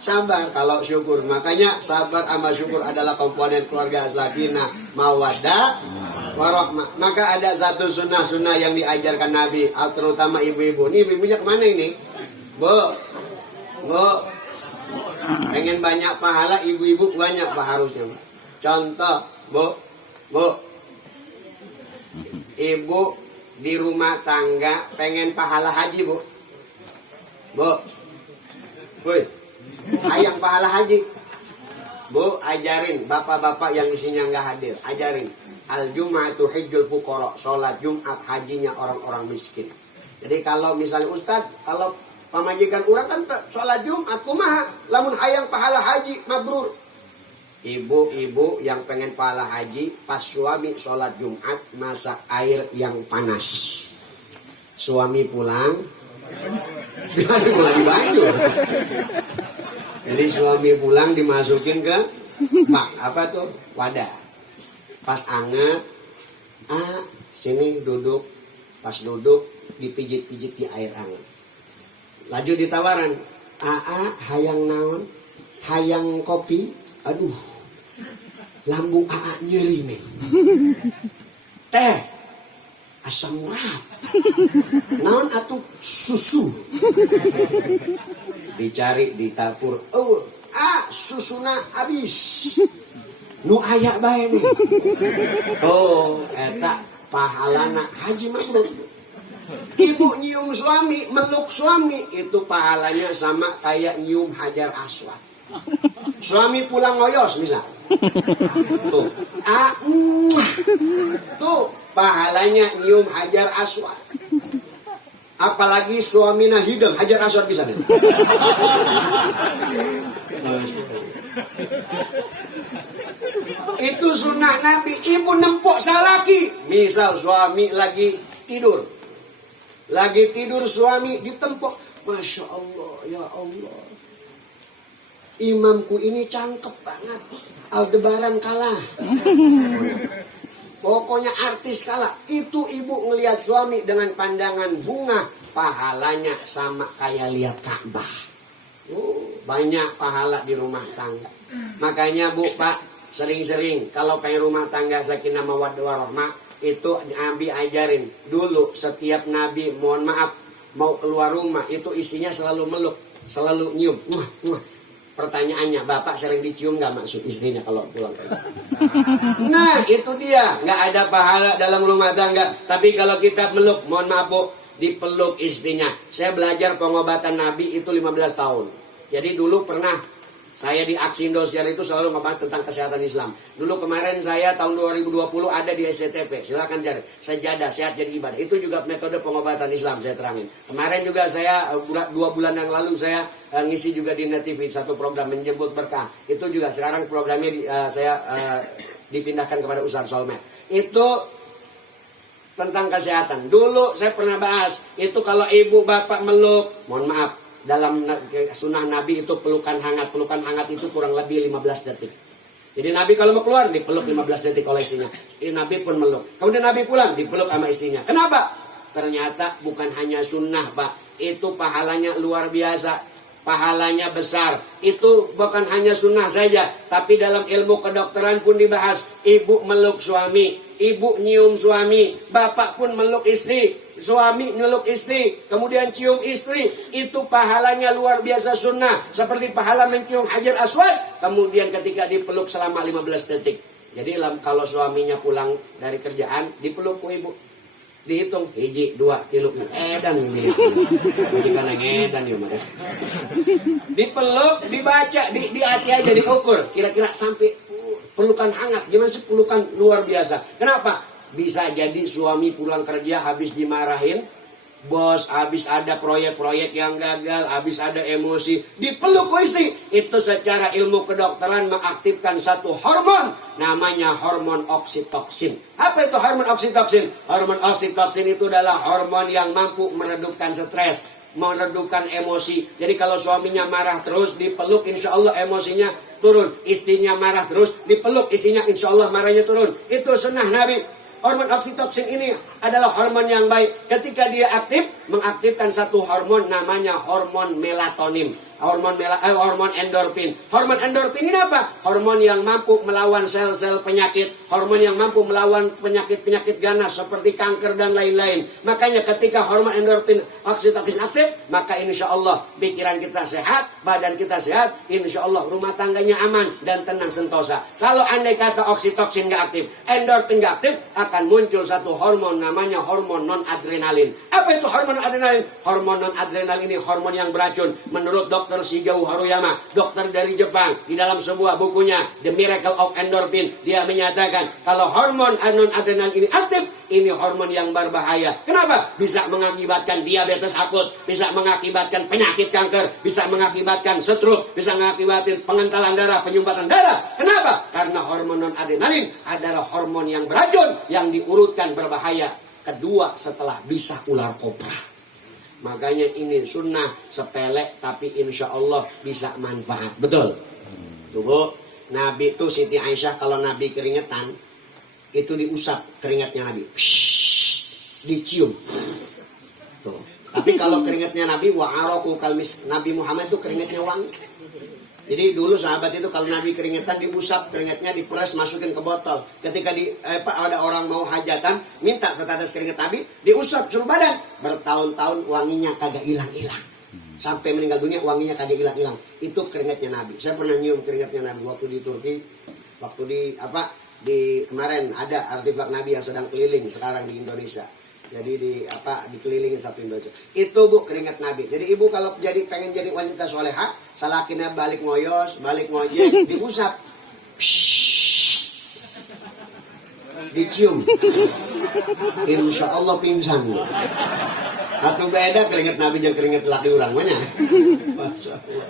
sabar, kalau syukur. Makanya sabar sama syukur adalah komponen keluarga sakinah mawaddah warahmah. Maka ada satu sunnah yang diajarkan Nabi, terutama ibu-ibu. Ini ibu-ibunya kemana ini? Bu, pengen banyak pahala, ibu-ibu banyak Pak harusnya. Contoh, bu, ibu di rumah tangga pengen pahala haji Bu. Woi, ayang pahala haji. Bu, ajarin bapak-bapak yang isinya nggak hadir, ajarin. Al-Jum'atu hijjul fuqara, sholat Jumat hajinya orang-orang miskin. Jadi kalau misalnya Ustadz, kalau pamajikan orang kan sholat Jumat, kumaha lamun hayang pahala haji mabrur. Ibu-ibu yang pengen pahala haji, pas suami sholat Jumat masak air yang panas. Suami pulang, pulang di Banyu. Jadi suami pulang dimasukin ke wadah. Pas anget, sini duduk. Pas duduk, dipijit-pijit di air hangat. Laju ditawaran, hayang naon, hayang kopi. Aduh, lambung AA nyeri nih. Teh asam urat. Naon atuh susu. Dicari di dapur. Oh, susuna habis. Nu aya bae nih. Oh, eta pahalana haji mabrur. Ibu nyium suami, meluk suami, itu pahalanya sama kayak nyium hajar aswad. Suami pulang ngoyos misal. Tuh, tuh pahalanya nyium hajar aswad. Apalagi suamina hidung hajar aswad bisa nih. Itu sunnah Nabi. Ibu nempok salaki. Misal suami lagi tidur. Lagi tidur suami ditempok. Masya Allah, ya Allah. Imamku ini cangkep banget. Aldebaran kalah. Pokoknya artis kalah. Itu ibu ngelihat suami dengan pandangan bunga. Pahalanya sama kayak lihat Ka'bah. Banyak pahala di rumah tangga. Makanya Bu, Pak, sering-sering kalau pengen rumah tangga sakinah mawaddah warahmah, itu Nabi ajarin dulu. Setiap Nabi mohon maaf mau keluar rumah itu isinya selalu meluk, selalu nyium. Pertanyaannya, Bapak sering dicium gak maksud istrinya kalau pulang? Nah itu dia, nggak ada pahala dalam rumah tangga. Tapi kalau kita meluk, mohon maaf Bu, dipeluk istrinya. Saya belajar pengobatan Nabi itu 15 tahun. Jadi dulu pernah saya di aksi Indosiar itu selalu ngebahas tentang kesehatan Islam. Dulu kemarin saya tahun 2020 ada di SCTP. Silakan cari. Sejadah, sehat jadi ibadah. Itu juga metode pengobatan Islam saya terangin. Kemarin juga saya 2 bulan yang lalu saya ngisi juga di Net TV satu program menjemput berkah. Itu juga sekarang programnya saya dipindahkan kepada Ustaz Solmed. Itu tentang kesehatan. Dulu saya pernah bahas itu kalau ibu bapak meluk, mohon maaf, dalam sunnah Nabi itu pelukan hangat. Pelukan hangat itu kurang lebih 15 detik. Jadi Nabi kalau mau keluar dipeluk 15 detik oleh istrinya. Nabi pun meluk. Kemudian Nabi pulang dipeluk sama istrinya. Kenapa? Ternyata bukan hanya sunnah Pak. Itu pahalanya luar biasa. Pahalanya besar. Itu bukan hanya sunnah saja. Tapi dalam ilmu kedokteran pun dibahas. Ibu meluk suami. Ibu nyium suami. Bapak pun meluk istri. Suami meluk istri, kemudian cium istri, itu pahalanya luar biasa sunnah. Seperti pahala mencium hajar aswad, kemudian ketika dipeluk selama 15 detik. Jadi kalau suaminya pulang dari kerjaan, dipeluk ku ibu. Dihitung, 1, 2, 3, edan ini. Bukan edan ya mereka. Dipeluk, dibaca, di hati aja diukur. Kira-kira sampai pelukan hangat. Gimana sih pelukan luar biasa? Kenapa? Bisa jadi suami pulang kerja habis dimarahin, bos, habis ada proyek-proyek yang gagal, habis ada emosi, dipeluk istri. Itu secara ilmu kedokteran mengaktifkan satu hormon, namanya hormon oksitoksin. Apa itu hormon oksitoksin? Hormon oksitoksin itu adalah hormon yang mampu meredupkan stres, meredupkan emosi. Jadi kalau suaminya marah terus, dipeluk insya Allah emosinya turun. Istrinya marah terus, dipeluk istrinya insya Allah marahnya turun. Itu sunnah Nabi. Hormon oksitoksin ini adalah hormon yang baik. Ketika dia aktif, mengaktifkan satu hormon namanya hormon melatonin. Hormon endorfin. Hormon endorfin ini apa? Hormon yang mampu melawan sel-sel penyakit. Hormon yang mampu melawan penyakit-penyakit ganas seperti kanker dan lain-lain. Makanya ketika hormon endorfin oksitoksin aktif, maka insya Allah pikiran kita sehat, badan kita sehat, insya Allah rumah tangganya aman dan tenang sentosa. Kalau andai kata oksitoksin nggak aktif, endorfin nggak aktif, akan muncul satu hormon namanya hormon non-adrenalin. Apa itu hormon adrenalin? Hormon non-adrenalin ini hormon yang beracun. Menurut Dr. Shigeo Haruyama, dokter dari Jepang, di dalam sebuah bukunya The Miracle of Endorphin, dia menyatakan kalau hormon non-adrenalin ini aktif, ini hormon yang berbahaya. Kenapa? Bisa mengakibatkan diabetes akut, bisa mengakibatkan penyakit kanker, bisa mengakibatkan stroke, bisa mengakibatkan pengentalan darah, penyumbatan darah. Kenapa? Karena hormon non-adrenalin adalah hormon yang beracun, yang diurutkan berbahaya kedua setelah bisa ular kobra. Makanya ini sunnah sepele tapi insya Allah bisa manfaat. Betul? Tuh, Nabi itu Siti Aisyah kalau Nabi keringetan itu diusap keringatnya Nabi. Dicium. Tuh. Tapi kalau keringatnya Nabi wa'araku kalmis, Nabi Muhammad itu keringatnya wangi. Jadi dulu sahabat itu kalau Nabi keringetan diusap, keringetnya diperes masukin ke botol. Ketika ada orang mau hajatan, minta setetes keringet Nabi, diusap seluruh badan. Bertahun-tahun wanginya kagak hilang-hilang. Sampai meninggal dunia wanginya kagak hilang-hilang. Itu keringetnya Nabi. Saya pernah nyium keringetnya Nabi waktu di Turki, waktu di kemarin ada artefak Nabi yang sedang keliling sekarang di Indonesia. Jadi dikelilingin satu Indonesia. Itu Bu keringat Nabi. Jadi ibu kalau pengen jadi wanita soleha, salakinnya balik ngoyos, balik ngojek, diusap. Dicium. Insya Allah pingsan. Atau beda keringat Nabi yang keringat laki orang mana? Masya Allah.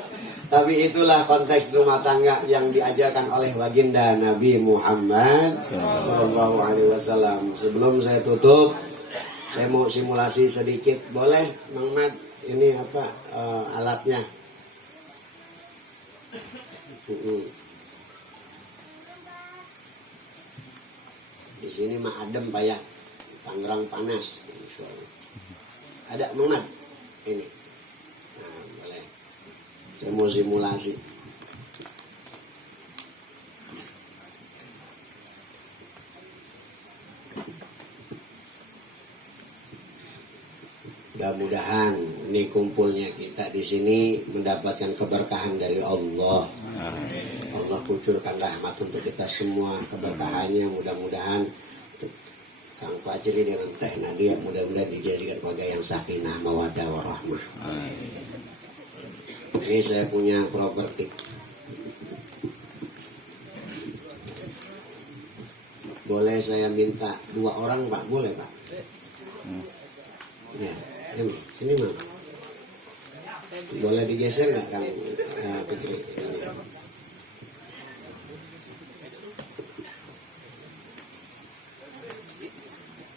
Tapi itulah konteks rumah tangga yang diajarkan oleh baginda Nabi Muhammad Sallallahu Alaihi Wasallam. Sebelum saya tutup, saya mau simulasi sedikit, boleh, Mang Mad? Ini alatnya? Di sini mah adem Pak ya, Tangerang panas. Insya Allah. Ada Mang Mad? Ini. Nah, boleh. Saya mau simulasi. Mudah-mudahan ini kumpulnya kita di sini mendapatkan keberkahan dari Allah. Amin. Allah kucurkan rahmat untuk kita semua, keberkahannya mudah-mudahan Kang Fajri dengan Teh Nadia mudah-mudahan dijadikan keluarga yang sakinah mawaddah warahmah. Ini saya punya properti. Boleh saya minta 2 orang Pak? Boleh Pak? Ya. Sini Mang. Boleh digeser nggak Kang Putri?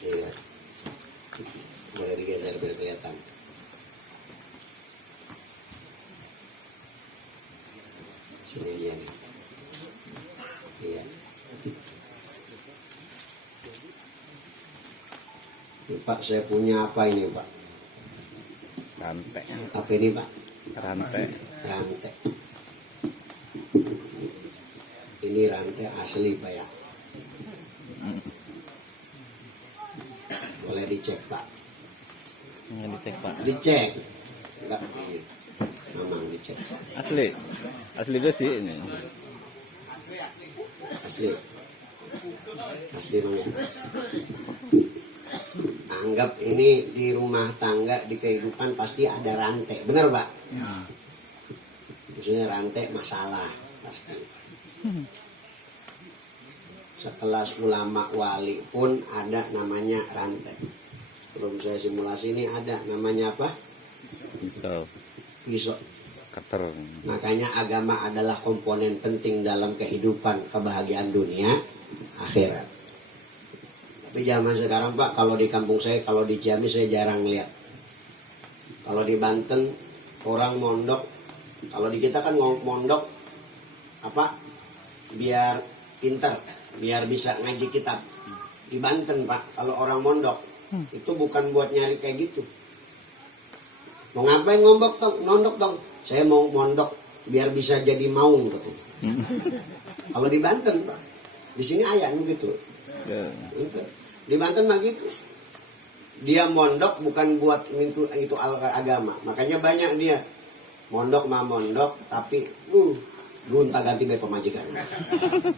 Iya. Boleh digeser biar kelihatan. Sini aja nih. Iya. Ini, Pak, saya punya apa ini Pak? Rantai. Apa ini Pak? Rantai. Rantai. Ini rantai asli Pak ya. Boleh dicek Pak. Nggak dicek Pak. Dicek. Enggak. Memang dicek. Asli. Asli besi ini. Asli. Asli Bang ya. Anggap ini di rumah tangga, di kehidupan pasti ada rantai, benar Pak? Ya. Maksudnya rantai masalah pasti. Sekelas ulama wali pun ada namanya rantai. Sebelum saya simulasi ini ada namanya apa? Pisau. Pisau. Cutter. Makanya agama adalah komponen penting dalam kehidupan kebahagiaan dunia akhirat. Tapi zaman sekarang Pak, kalau di kampung saya, kalau di Ciamis saya jarang lihat. Kalau di Banten orang mondok, kalau di kita kan mondok biar pinter, biar bisa ngaji kitab. Di Banten Pak, kalau orang mondok itu bukan buat nyari kayak gitu. Mau ngapain mondok dong? Saya mau mondok biar bisa jadi maung gitu. Kalau di Banten Pak, di sini ayah begitu. Gitu. Di Banten mah gitu. Dia mondok bukan buat itu agama. Makanya banyak dia mondok tapi gonta ganti bae pemajikan.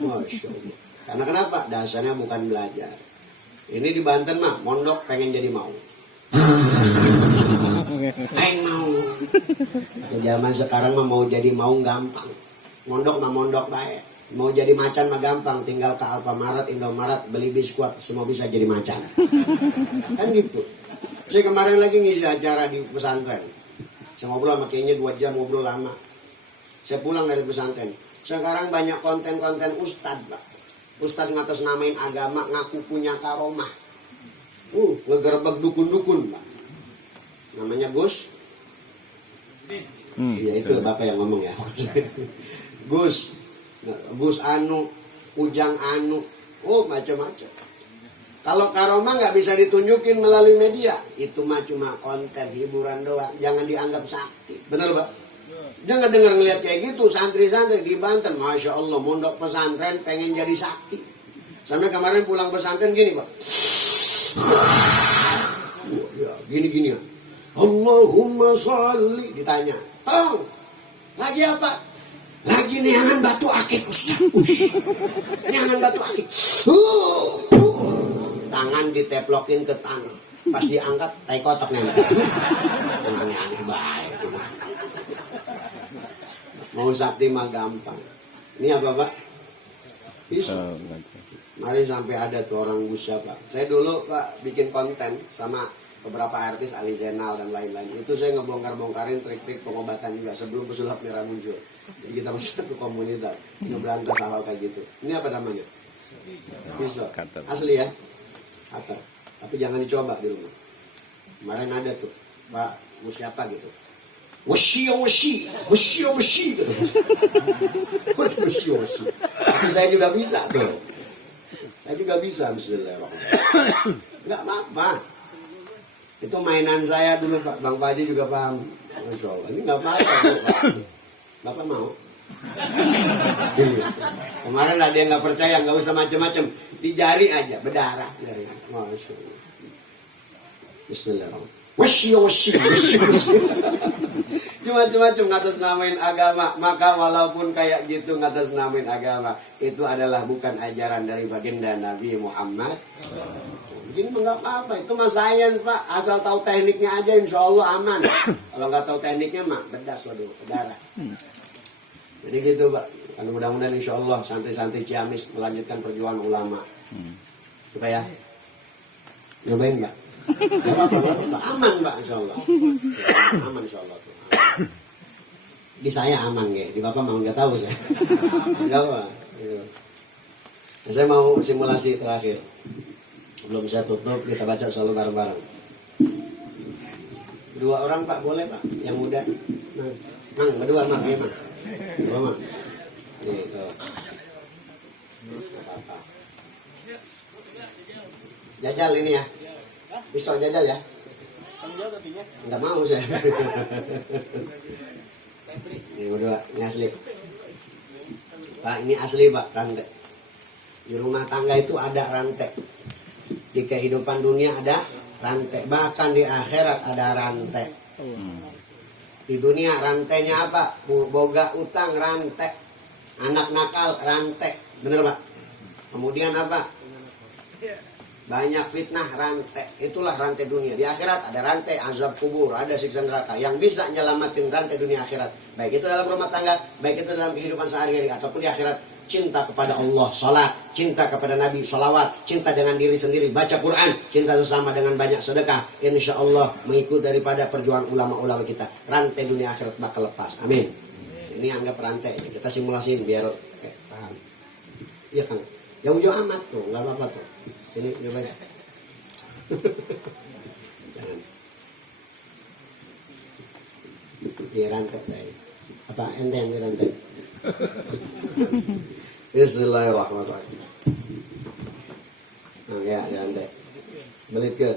Masya Allah. Karena kenapa? Dasarnya bukan belajar. Ini di Banten mah mondok pengen jadi mau. Aing mau. Di zaman sekarang mah mau jadi mau gampang. Mondok mah mondok bae. Mau jadi macan mah gampang, tinggal ke Alfamaret, Indomaret, beli biskuit, semua bisa jadi macan. Kan gitu. Saya kemarin lagi ngisi acara di pesantren. Saya ngobrol sama kayaknya 2 jam ngobrol lama. Saya pulang dari pesantren. Sekarang banyak konten-konten ustadz, Pak. Ustadz ngatasnamain agama, ngaku punya karomah. Ngegerebek dukun-dukun, Pak. Namanya Gus. Iya itu Bapak yang ngomong ya. Gus anu, Ujang anu, macam-macam. Kalau karomah nggak bisa ditunjukin melalui media, itu mah cuma konten hiburan doang. Jangan dianggap sakti, bener Pak? Dengar-dengar ngeliat kayak gitu, santri-santri di Banten, Masya Allah, mondok pesantren pengen jadi sakti. Sampai kemarin pulang pesantren gini Pak. Ya, gini-gini ya. Allahumma sholli. Ditanya, Tong, lagi apa? Lagi neangan batu akik Ustaz. Neangan batu akik. Tangan diteplokin ke tanah. Pas diangkat, tai kotok nempel. Aneh-aneh baik. Mau sakti mah gampang. Ini apa Pak? Pisau. Mari sampai ada tuh orang busa Pak. Saya dulu Pak bikin konten sama beberapa artis Ali Zainal dan lain-lain. Itu saya ngebongkar-bongkarin trik-trik pengobatan juga sebelum pesulap merah muncul. Jadi kita masuk ke komunitas ngeberantas hal-hal kayak gitu. Ini apa namanya? Pisau. Asli ya? Cutter. Tapi jangan dicoba di rumah. Kemarin ada tuh Pak siapa gitu. Washi. Gitu. Washi. Tapi saya juga bisa tuh. Saya juga bisa, bismillahirrahmanirrahim. Enggak apa-apa. Itu mainan saya dulu Pak. Bang Paji juga paham. Masya Allah. Ini enggak apa-apa Pak. Bapak mau? Kemarin ada yang enggak percaya, enggak usah macam-macam. Di jari aja, berdarah. Masya Allah. Bismillahirrahmanirrahim. Washi. Macam-macam ngatasnamain agama. Maka walaupun kayak gitu ngatasnamain agama, itu adalah bukan ajaran dari baginda Nabi Muhammad. Mungkin nggak apa-apa, itu mah sains Pak. Asal tahu tekniknya aja insya Allah aman. Kalau nggak tahu tekniknya mah bedas waduh, berdarah. Jadi gitu Pak. Dan mudah-mudahan insya Allah santri-santri Ciamis melanjutkan perjuangan ulama. Supaya nyobain Mbak. Aman Mbak insya Allah. Aman insya Allah. Di saya aman nggak? Di Bapak mau nggak tahu saya. Nggak apa. Nah, saya mau simulasi terakhir. Belum saya tutup, kita baca selalu bareng-bareng. 2 orang Pak boleh Pak? Yang muda. Mang, berdua Mang, ya Mang. Dua Mang. Gitu. Apa-apa. Jajal ini ya. Pisau jajal ya. Enggak mau saya. Ini berdua, ini asli. Pak, ini asli Pak, rantai. Di rumah tangga itu ada rantai. Di kehidupan dunia ada rantai. Bahkan di akhirat ada rantai. Di dunia rantainya apa? Boga utang rantai. Anak nakal rantai. Bener Pak? Kemudian apa? Banyak fitnah rantai. Itulah rantai dunia. Di akhirat ada rantai azab kubur, ada siksa neraka. Yang bisa nyelamatin rantai dunia akhirat, baik itu dalam rumah tangga, baik itu dalam kehidupan sehari-hari, ataupun di akhirat, cinta kepada Allah, salat, cinta kepada Nabi, salawat, cinta dengan diri sendiri, baca Quran, cinta sesama dengan banyak sedekah. Insya Allah mengikut daripada perjuangan ulama-ulama kita, rantai dunia akhirat bakal lepas. Amin. Ini anggap rantai. Kita simulasiin biar paham. Iya Kang. Jauh-jauh amat tuh, nggak apa-apa tuh. Sini coba. Jangan. Di rantai saya. Apa ente yang di rantai? Bismillahirrahmanirrahim. Nah, ya di rantai. Belit ke?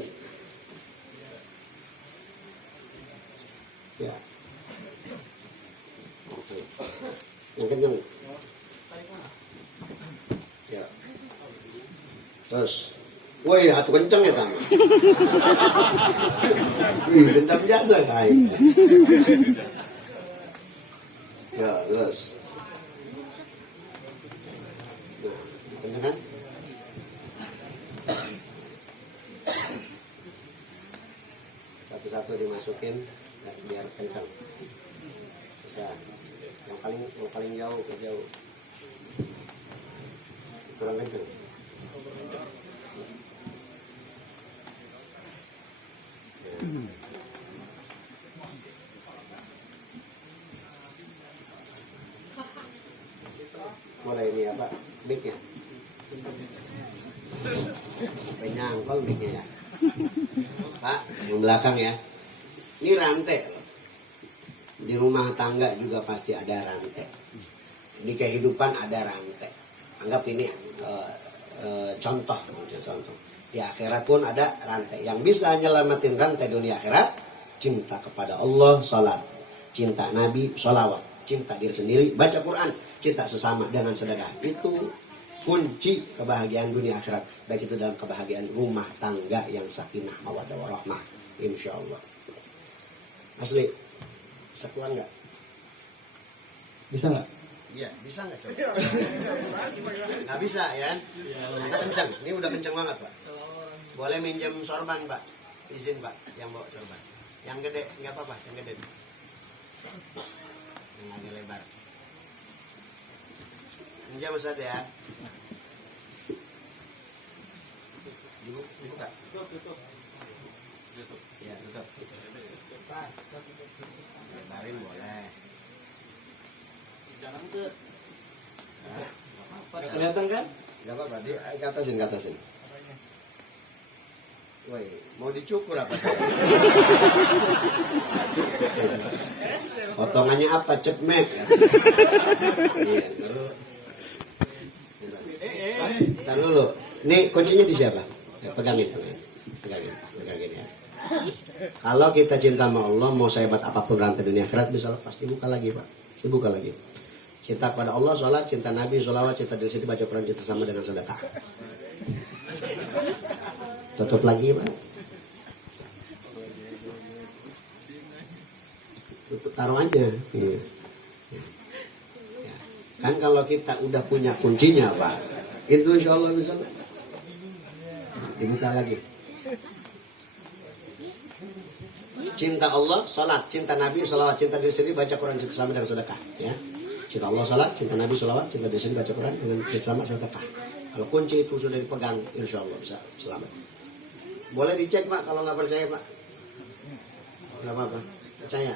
Ya. Oke. Yang kenceng. Ya. Terus, woi, atuh kenceng ya tang. Bentar biasa kain. Ya, terus. Nah, kenceng kan? Satu-satu dimasukin, biar kenceng. Bisa. Yang paling jauh ke jauh. Kurang kenceng. Mulai ini apa? Mic-nya. Sampai nyangkol mic-nya ya. Pak, yang belakang ya. Ini rantai. Di rumah tangga juga pasti ada rantai. Di kehidupan ada rantai. Anggap ini contoh. Di akhirat pun ada rantai. Yang bisa nyelamatin rantai dunia akhirat, cinta kepada Allah, salat. cinta Nabi, sholawat, cinta diri sendiri, baca Quran, cinta sesama dengan sedekah. Itu kunci kebahagiaan dunia akhirat, baik itu dalam kebahagiaan rumah tangga yang sakinah mawaddah warahmah, insyaallah. Asli, bisa keluar nggak? Bisa nggak? Iya, bisa nggak coba? Nggak bisa ya? Kita kencang, ini udah kencang banget Pak. Boleh minjem sorban Pak, izin Pak, yang bawa sorban. Yang gede, nggak apa-apa, yang gede. Yang agak lebar. Minjem Ustaz ya. Dibuka. Ya, tutup. Lebarin boleh. Jangan ke. Nggak Kelihatan kan? Gak apa-apa, ke atasin. Woi, mau dicukur apa? Potongannya apa? Cepmek. Iya, Ntar dulu. Nih kuncinya di siapa? Ya, pegangin ya. Kalau kita cinta sama Allah, mau sehebat apapun rantai dunia akhirat bisa lepas. Dibuka lagi Pak. Dibuka lagi. Cinta kepada Allah, sholat, cinta Nabi, sholawat, cinta diri sendiri, baca Quran, cinta sama dengan sedekah. Tutup lagi Pak. Tutup, taruh aja. Iya. Ya. Kan kalau kita udah punya kuncinya Pak, itu insya Allah bisa. Dibuka lagi. Cinta Allah, sholat, cinta Nabi, sholawat, cinta diri sendiri, baca Quran, cinta sama dengan sedekah. Ya. Cinta Allah, sholat, cinta Nabi, sholawat, cinta diri sendiri, baca Quran dengan cinta sama sedekah. Kalau kunci itu sudah dipegang, insya Allah bisa selamat. Boleh dicek Pak, kalau nggak percaya Pak. Nggak apa-apa. Percaya.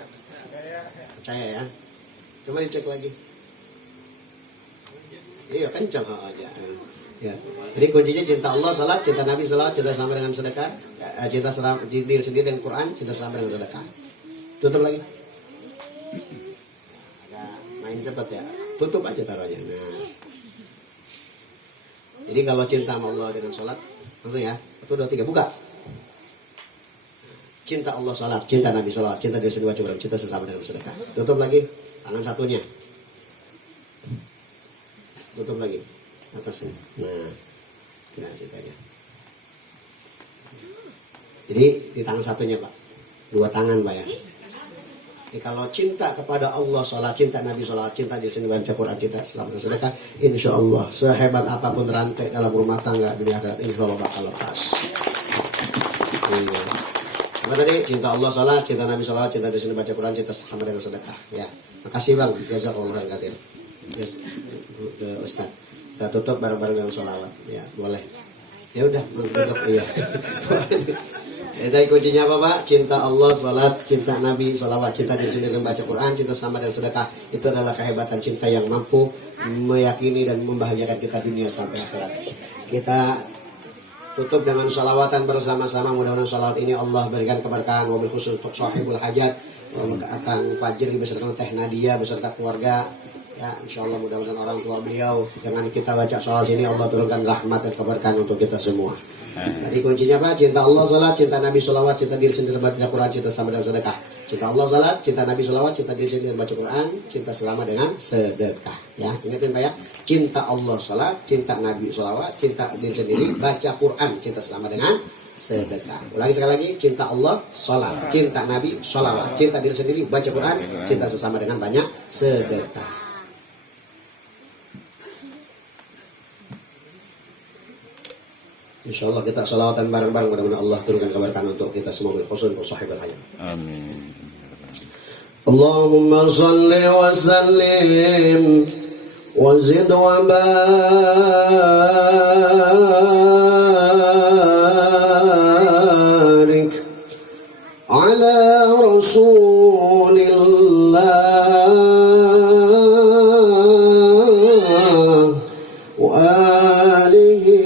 Percaya ya. Coba dicek lagi. Iya kencang aja. Ya. Jadi kuncinya cinta Allah, salat, cinta Nabi, salawat, cinta sama dengan sedekah, cinta diri sendiri dengan Quran, cinta sama dengan sedekah. Tutup lagi. Agak main cepat ya. Tutup aja taruhnya. Nah. Jadi kalau cinta sama Allah dengan salat, langsung ya. 1, 2, 3 buka. Cinta Allah, salat, cinta Nabi, salawat, cinta diri sendiri, Quran, cinta sesama dengan sedekah. Tutup lagi. Tangan satunya. Tutup lagi. Atasnya. Nah sitanya. Jadi di tangan satunya Pak. 2 tangan Pak ya. Jadi kalau cinta kepada Allah, sholat, cinta Nabi, sholat, cinta diri sendiri, baca Quran, cinta selamat dan sedekah, insya Allah sehebat apapun rantai dalam rumah tangga dunia akhirat, insya Allah bakal lepas. Apa tadi? Cinta Allah, sholat, cinta Nabi, sholat, cinta diri sendiri, baca Quran, cinta sama dengan sedekah. Ya, makasih Bang. Jazakallah khairan. Yes, Ustaz. Kita tutup bareng-bareng dengan sholawat. Ya, boleh. Ya udah, tutup. Iya. Jadi kuncinya apa Pak? Cinta Allah, sholat, cinta Nabi, sholawat, cinta diri sendiri, membaca Quran, cinta sama dan sedekah. Itu adalah kehebatan cinta yang mampu meyakini dan membahagiakan kita dunia sampai akhirat. Kita tutup dengan sholawatan bersama-sama. Mudah-mudahan sholawat ini Allah berikan keberkahan, wabil khusus untuk sahibul hajat, Akang Fajri beserta Teh Nadia beserta keluarga. Ya, insya Allah mudah-mudahan orang tua beliau, dengan kita baca sholawat ini Allah turunkan rahmat dan keberkahan untuk kita semua. Jadi kuncinya apa? Cinta Allah, salat, cinta Nabi, sholawat, cinta diri sendiri, baca Quran, cinta sama dengan sedekah. Cinta Allah, salat, cinta Nabi, sholawat, cinta diri sendiri, baca Quran, cinta selama dengan sedekah. Ya, ingatin Pak ya. Cinta Allah, salat, cinta Nabi, sholawat, cinta diri sendiri, baca Quran, cinta selama dengan sedekah. Ulangi sekali lagi. Cinta Allah, salat, cinta Nabi, sholawat, cinta diri sendiri, baca Quran, cinta sesama dengan banyak sedekah. Insya Allah kita salawatan bareng-bareng, mudah-mudahan Allah turunkan keberkahan untuk kita semua bil khusus untuk sahibul hajat. Amin. Allahumma salli wa sallim wa zid wa barik ala Rasulillah wa alihi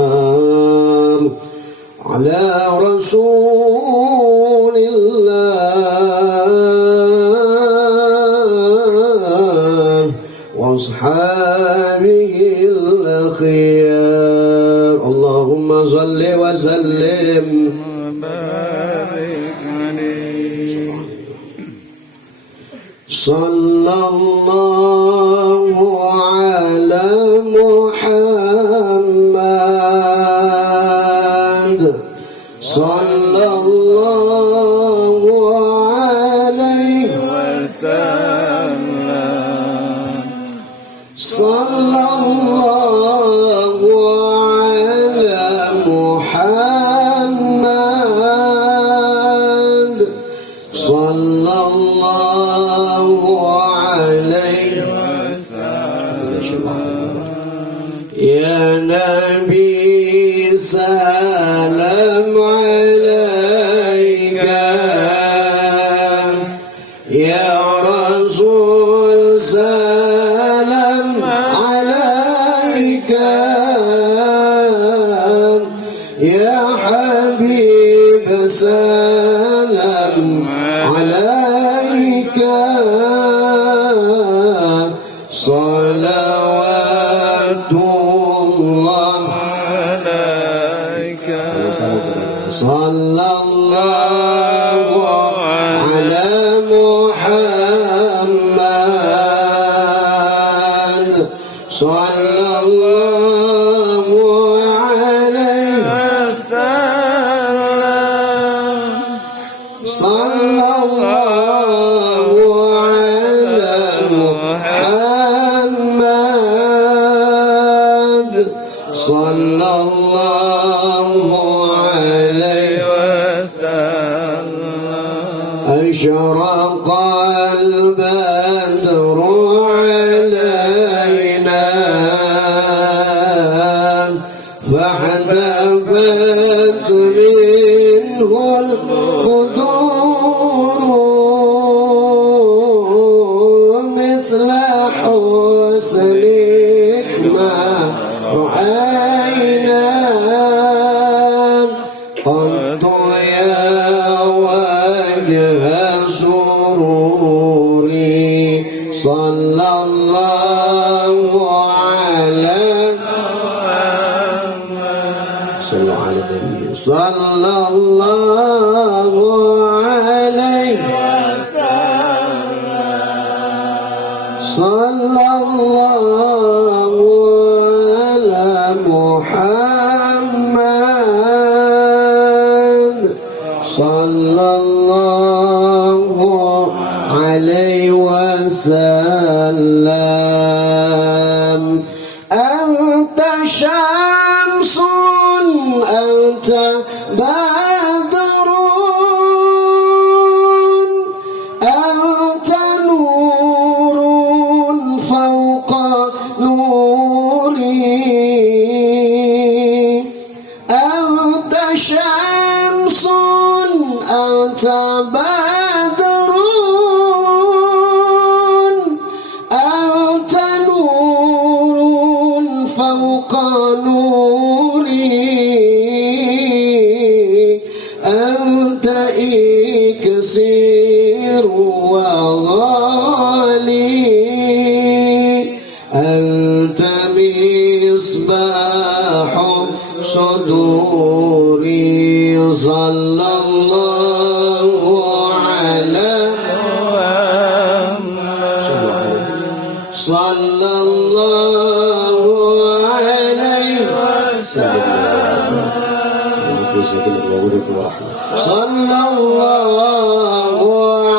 الطهار على رسول الله واصحابه الأخيار اللهم صل وسلم وبارك عليه الله على محمد صلى الله عليه وسلم صلى الله على محمد صلى الله عليه وسلم يا نبي سلام عليك يا رسول سلام عليك يا حبيب سلام عليك صلوات الله عليك صلى الله على محمد صلى الله عليه وسلم صلى الله على محمد صلى الله عليه وسلم أشرق البدر علينا فاحتفت منه القدور مثل حسنك ما رأينا قلت يا وجه سروري صلى الله على صلوا على النبي صلى الله عليه صلى الله على محمد صلى الله عليه وسلم أنت شمس أنت بدر أنت نور فوق نوري أنت شمس أنت بدر أنت نور فوق نوري أنت إكسير وغالي أنت مصباح صدوري صلى الله على صلى الله عليه وسلم في سكينة وغدة ورحمة صلى الله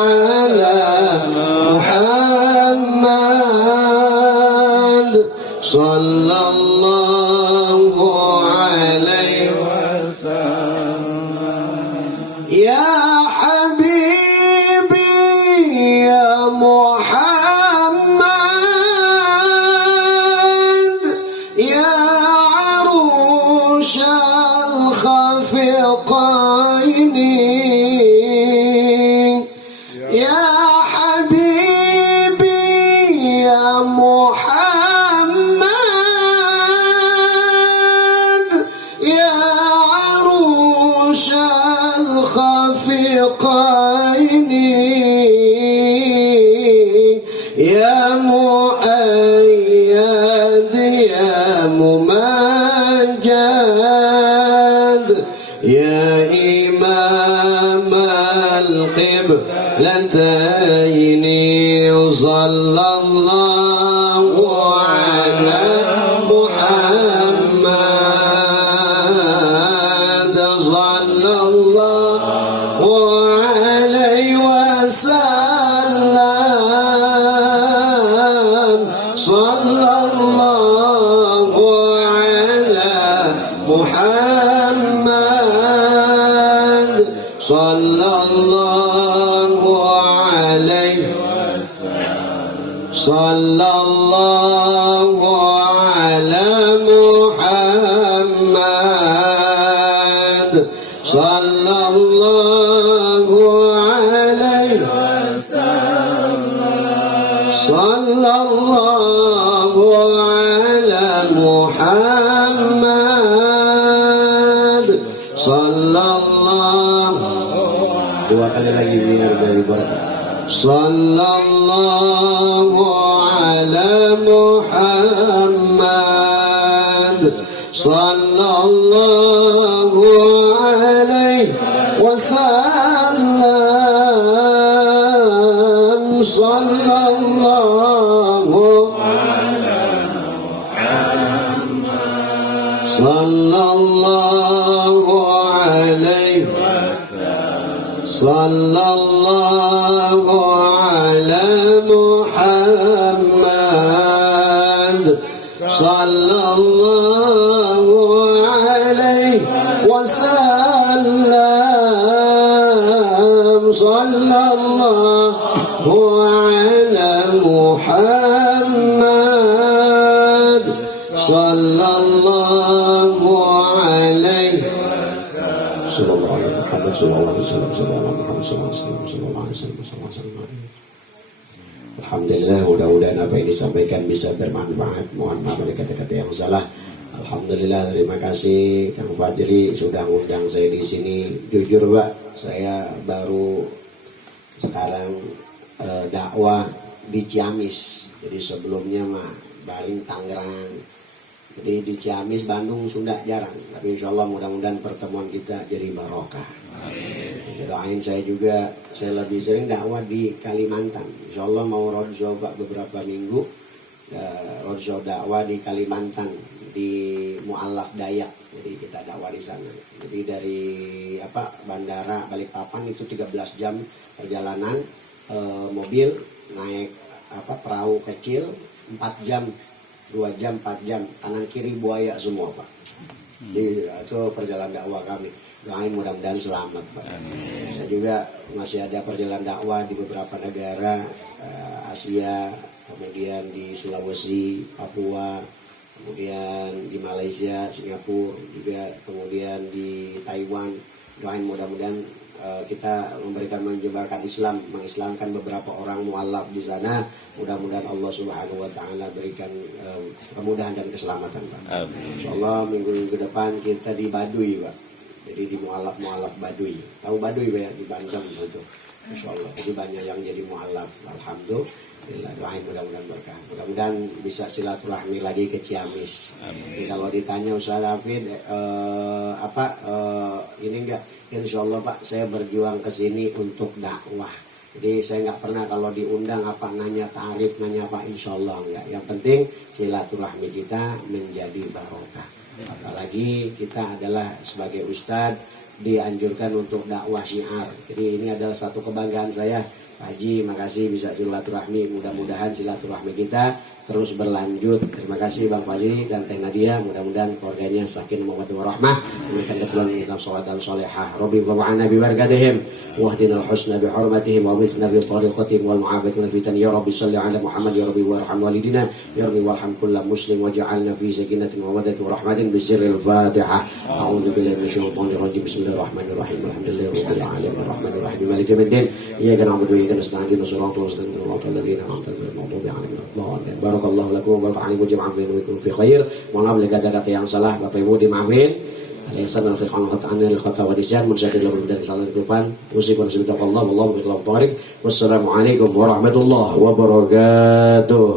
على محمد صلى الله عليه وسلم يا حبيبي يا محمد يا عروش الخفقين يا حبيبي يا محمد يا عروش الخفقين يا مؤيد يا ممجد يا إمام القبلتين صلى sallallahu ala Muhammad sallallahu alaihi wasallam sallallahu ala Muhammad sallallahu alaihi sallallahu ala Muhammad sallallahu alaihi sallallahu ala Muhammad sallallahu dua kali lagi biar dari berkah sallallahu ala Muhammad sallallahu alaihi wasallam sallallahu sallallahu alaihi sallallahu ala Muhammad sallallahu alaihi wasallam sallallahu ala Muhammad sallallahu alaihi sallallahu alaihi Muhammad sallallahu alaihi wasallam sallallahu Muhammad sallallahu alaihi wasallam. Alhamdulillah, mudah-mudahan apa yang disampaikan bisa bermanfaat. Mohon maaf ada kata-kata yang salah. Alhamdulillah, terima kasih Kang Fajri sudah undang saya di sini. Jujur Pak, saya baru sekarang dakwah di Ciamis. Jadi sebelumnya mah paling Tangerang. Jadi di Ciamis, Bandung, Sunda jarang. Tapi insya Allah mudah-mudahan pertemuan kita jadi barokah. Amin. Doain saya juga, saya lebih sering dakwah di Kalimantan. Insya Allah mau roadshow Pak beberapa minggu. Roadshow dakwah di Kalimantan, di Mu'allaf Dayak. Jadi kita dakwah di sana. Jadi dari bandara Balikpapan itu 13 jam perjalanan mobil, naik perahu kecil 4 jam. 2 jam, 4 jam, kanan kiri buaya semua Pak. Jadi itu perjalanan dakwah kami. Doain mudah-mudahan selamat Pak. Saya juga masih ada perjalanan dakwah di beberapa negara Asia, kemudian di Sulawesi, Papua, kemudian di Malaysia, Singapura, juga kemudian di Taiwan. Doain mudah-mudahan kita menyebarkan Islam, mengislamkan beberapa orang mu'allaf di sana. Mudah-mudahan Allah Subhanahu wa taala berikan kemudahan dan keselamatan Pak. Insyaallah minggu depan kita di Baduy Pak. Jadi di mu'allaf Baduy. Tahu Baduy Pak ya, di Bandung situ. Insyaallah. Jadi banyak yang jadi mu'allaf. Alhamdulillah, doain mudah-mudahan berkah. Mudah-mudahan bisa silaturahmi lagi ke Ciamis. Jadi kalau ditanya Ustaz Hafid ini enggak, insya Allah Pak, saya berjuang ke sini untuk dakwah. Jadi saya nggak pernah kalau diundang nanya tarif, nanya apa, insya Allah enggak. Yang penting silaturahmi kita menjadi barokah. Apalagi kita adalah sebagai ustadz dianjurkan untuk dakwah syiar. Jadi ini adalah satu kebanggaan saya. Pak Haji, makasih bisa silaturahmi. Mudah-mudahan silaturahmi kita terus berlanjut. Terima kasih Bang Fajri dan Teh Nadia. Mudah-mudahan keluarganya sakin mawaddah warahmah, diberikan keturunan kita sholat dan solehah. Rabbi wa'ana bi barakatihim wahdina al-husna bi hurmatihim wa bisna bi tariqatihim wal mu'afiqna fitan ya Rabbi salli ala Muhammad ya Rabbi warham walidina ya Rabbi warham kulla muslim waj'alna fi sakinatin wa mawaddatin wa rahmatin bi sirril Fatihah. A'udzu billahi minasyaitonir rajim. Bismillahirrahmanirrahim. Alhamdulillahirabbil alamin arrahmanir rahim maliki yaumiddin. Iyyaka na'budu wa iyyaka nasta'in shiratal ladzina an'amta 'alaihim ghairil maghdubi 'alaihim waladdallin. Barakallahu lakum wa baraka alaikum jami'an wa fi khair. Mohon maaf jika ada kata yang salah, Bapak Ibu dimaafin. Al-ihsan wal khilqan wa ta'anil al-khata wa disyan munsyadir dan kesalahan kelupaan. Usikum bismillah wallahu billahi taufiq. Wassalamu alaikum warahmatullahi wabarakatuh.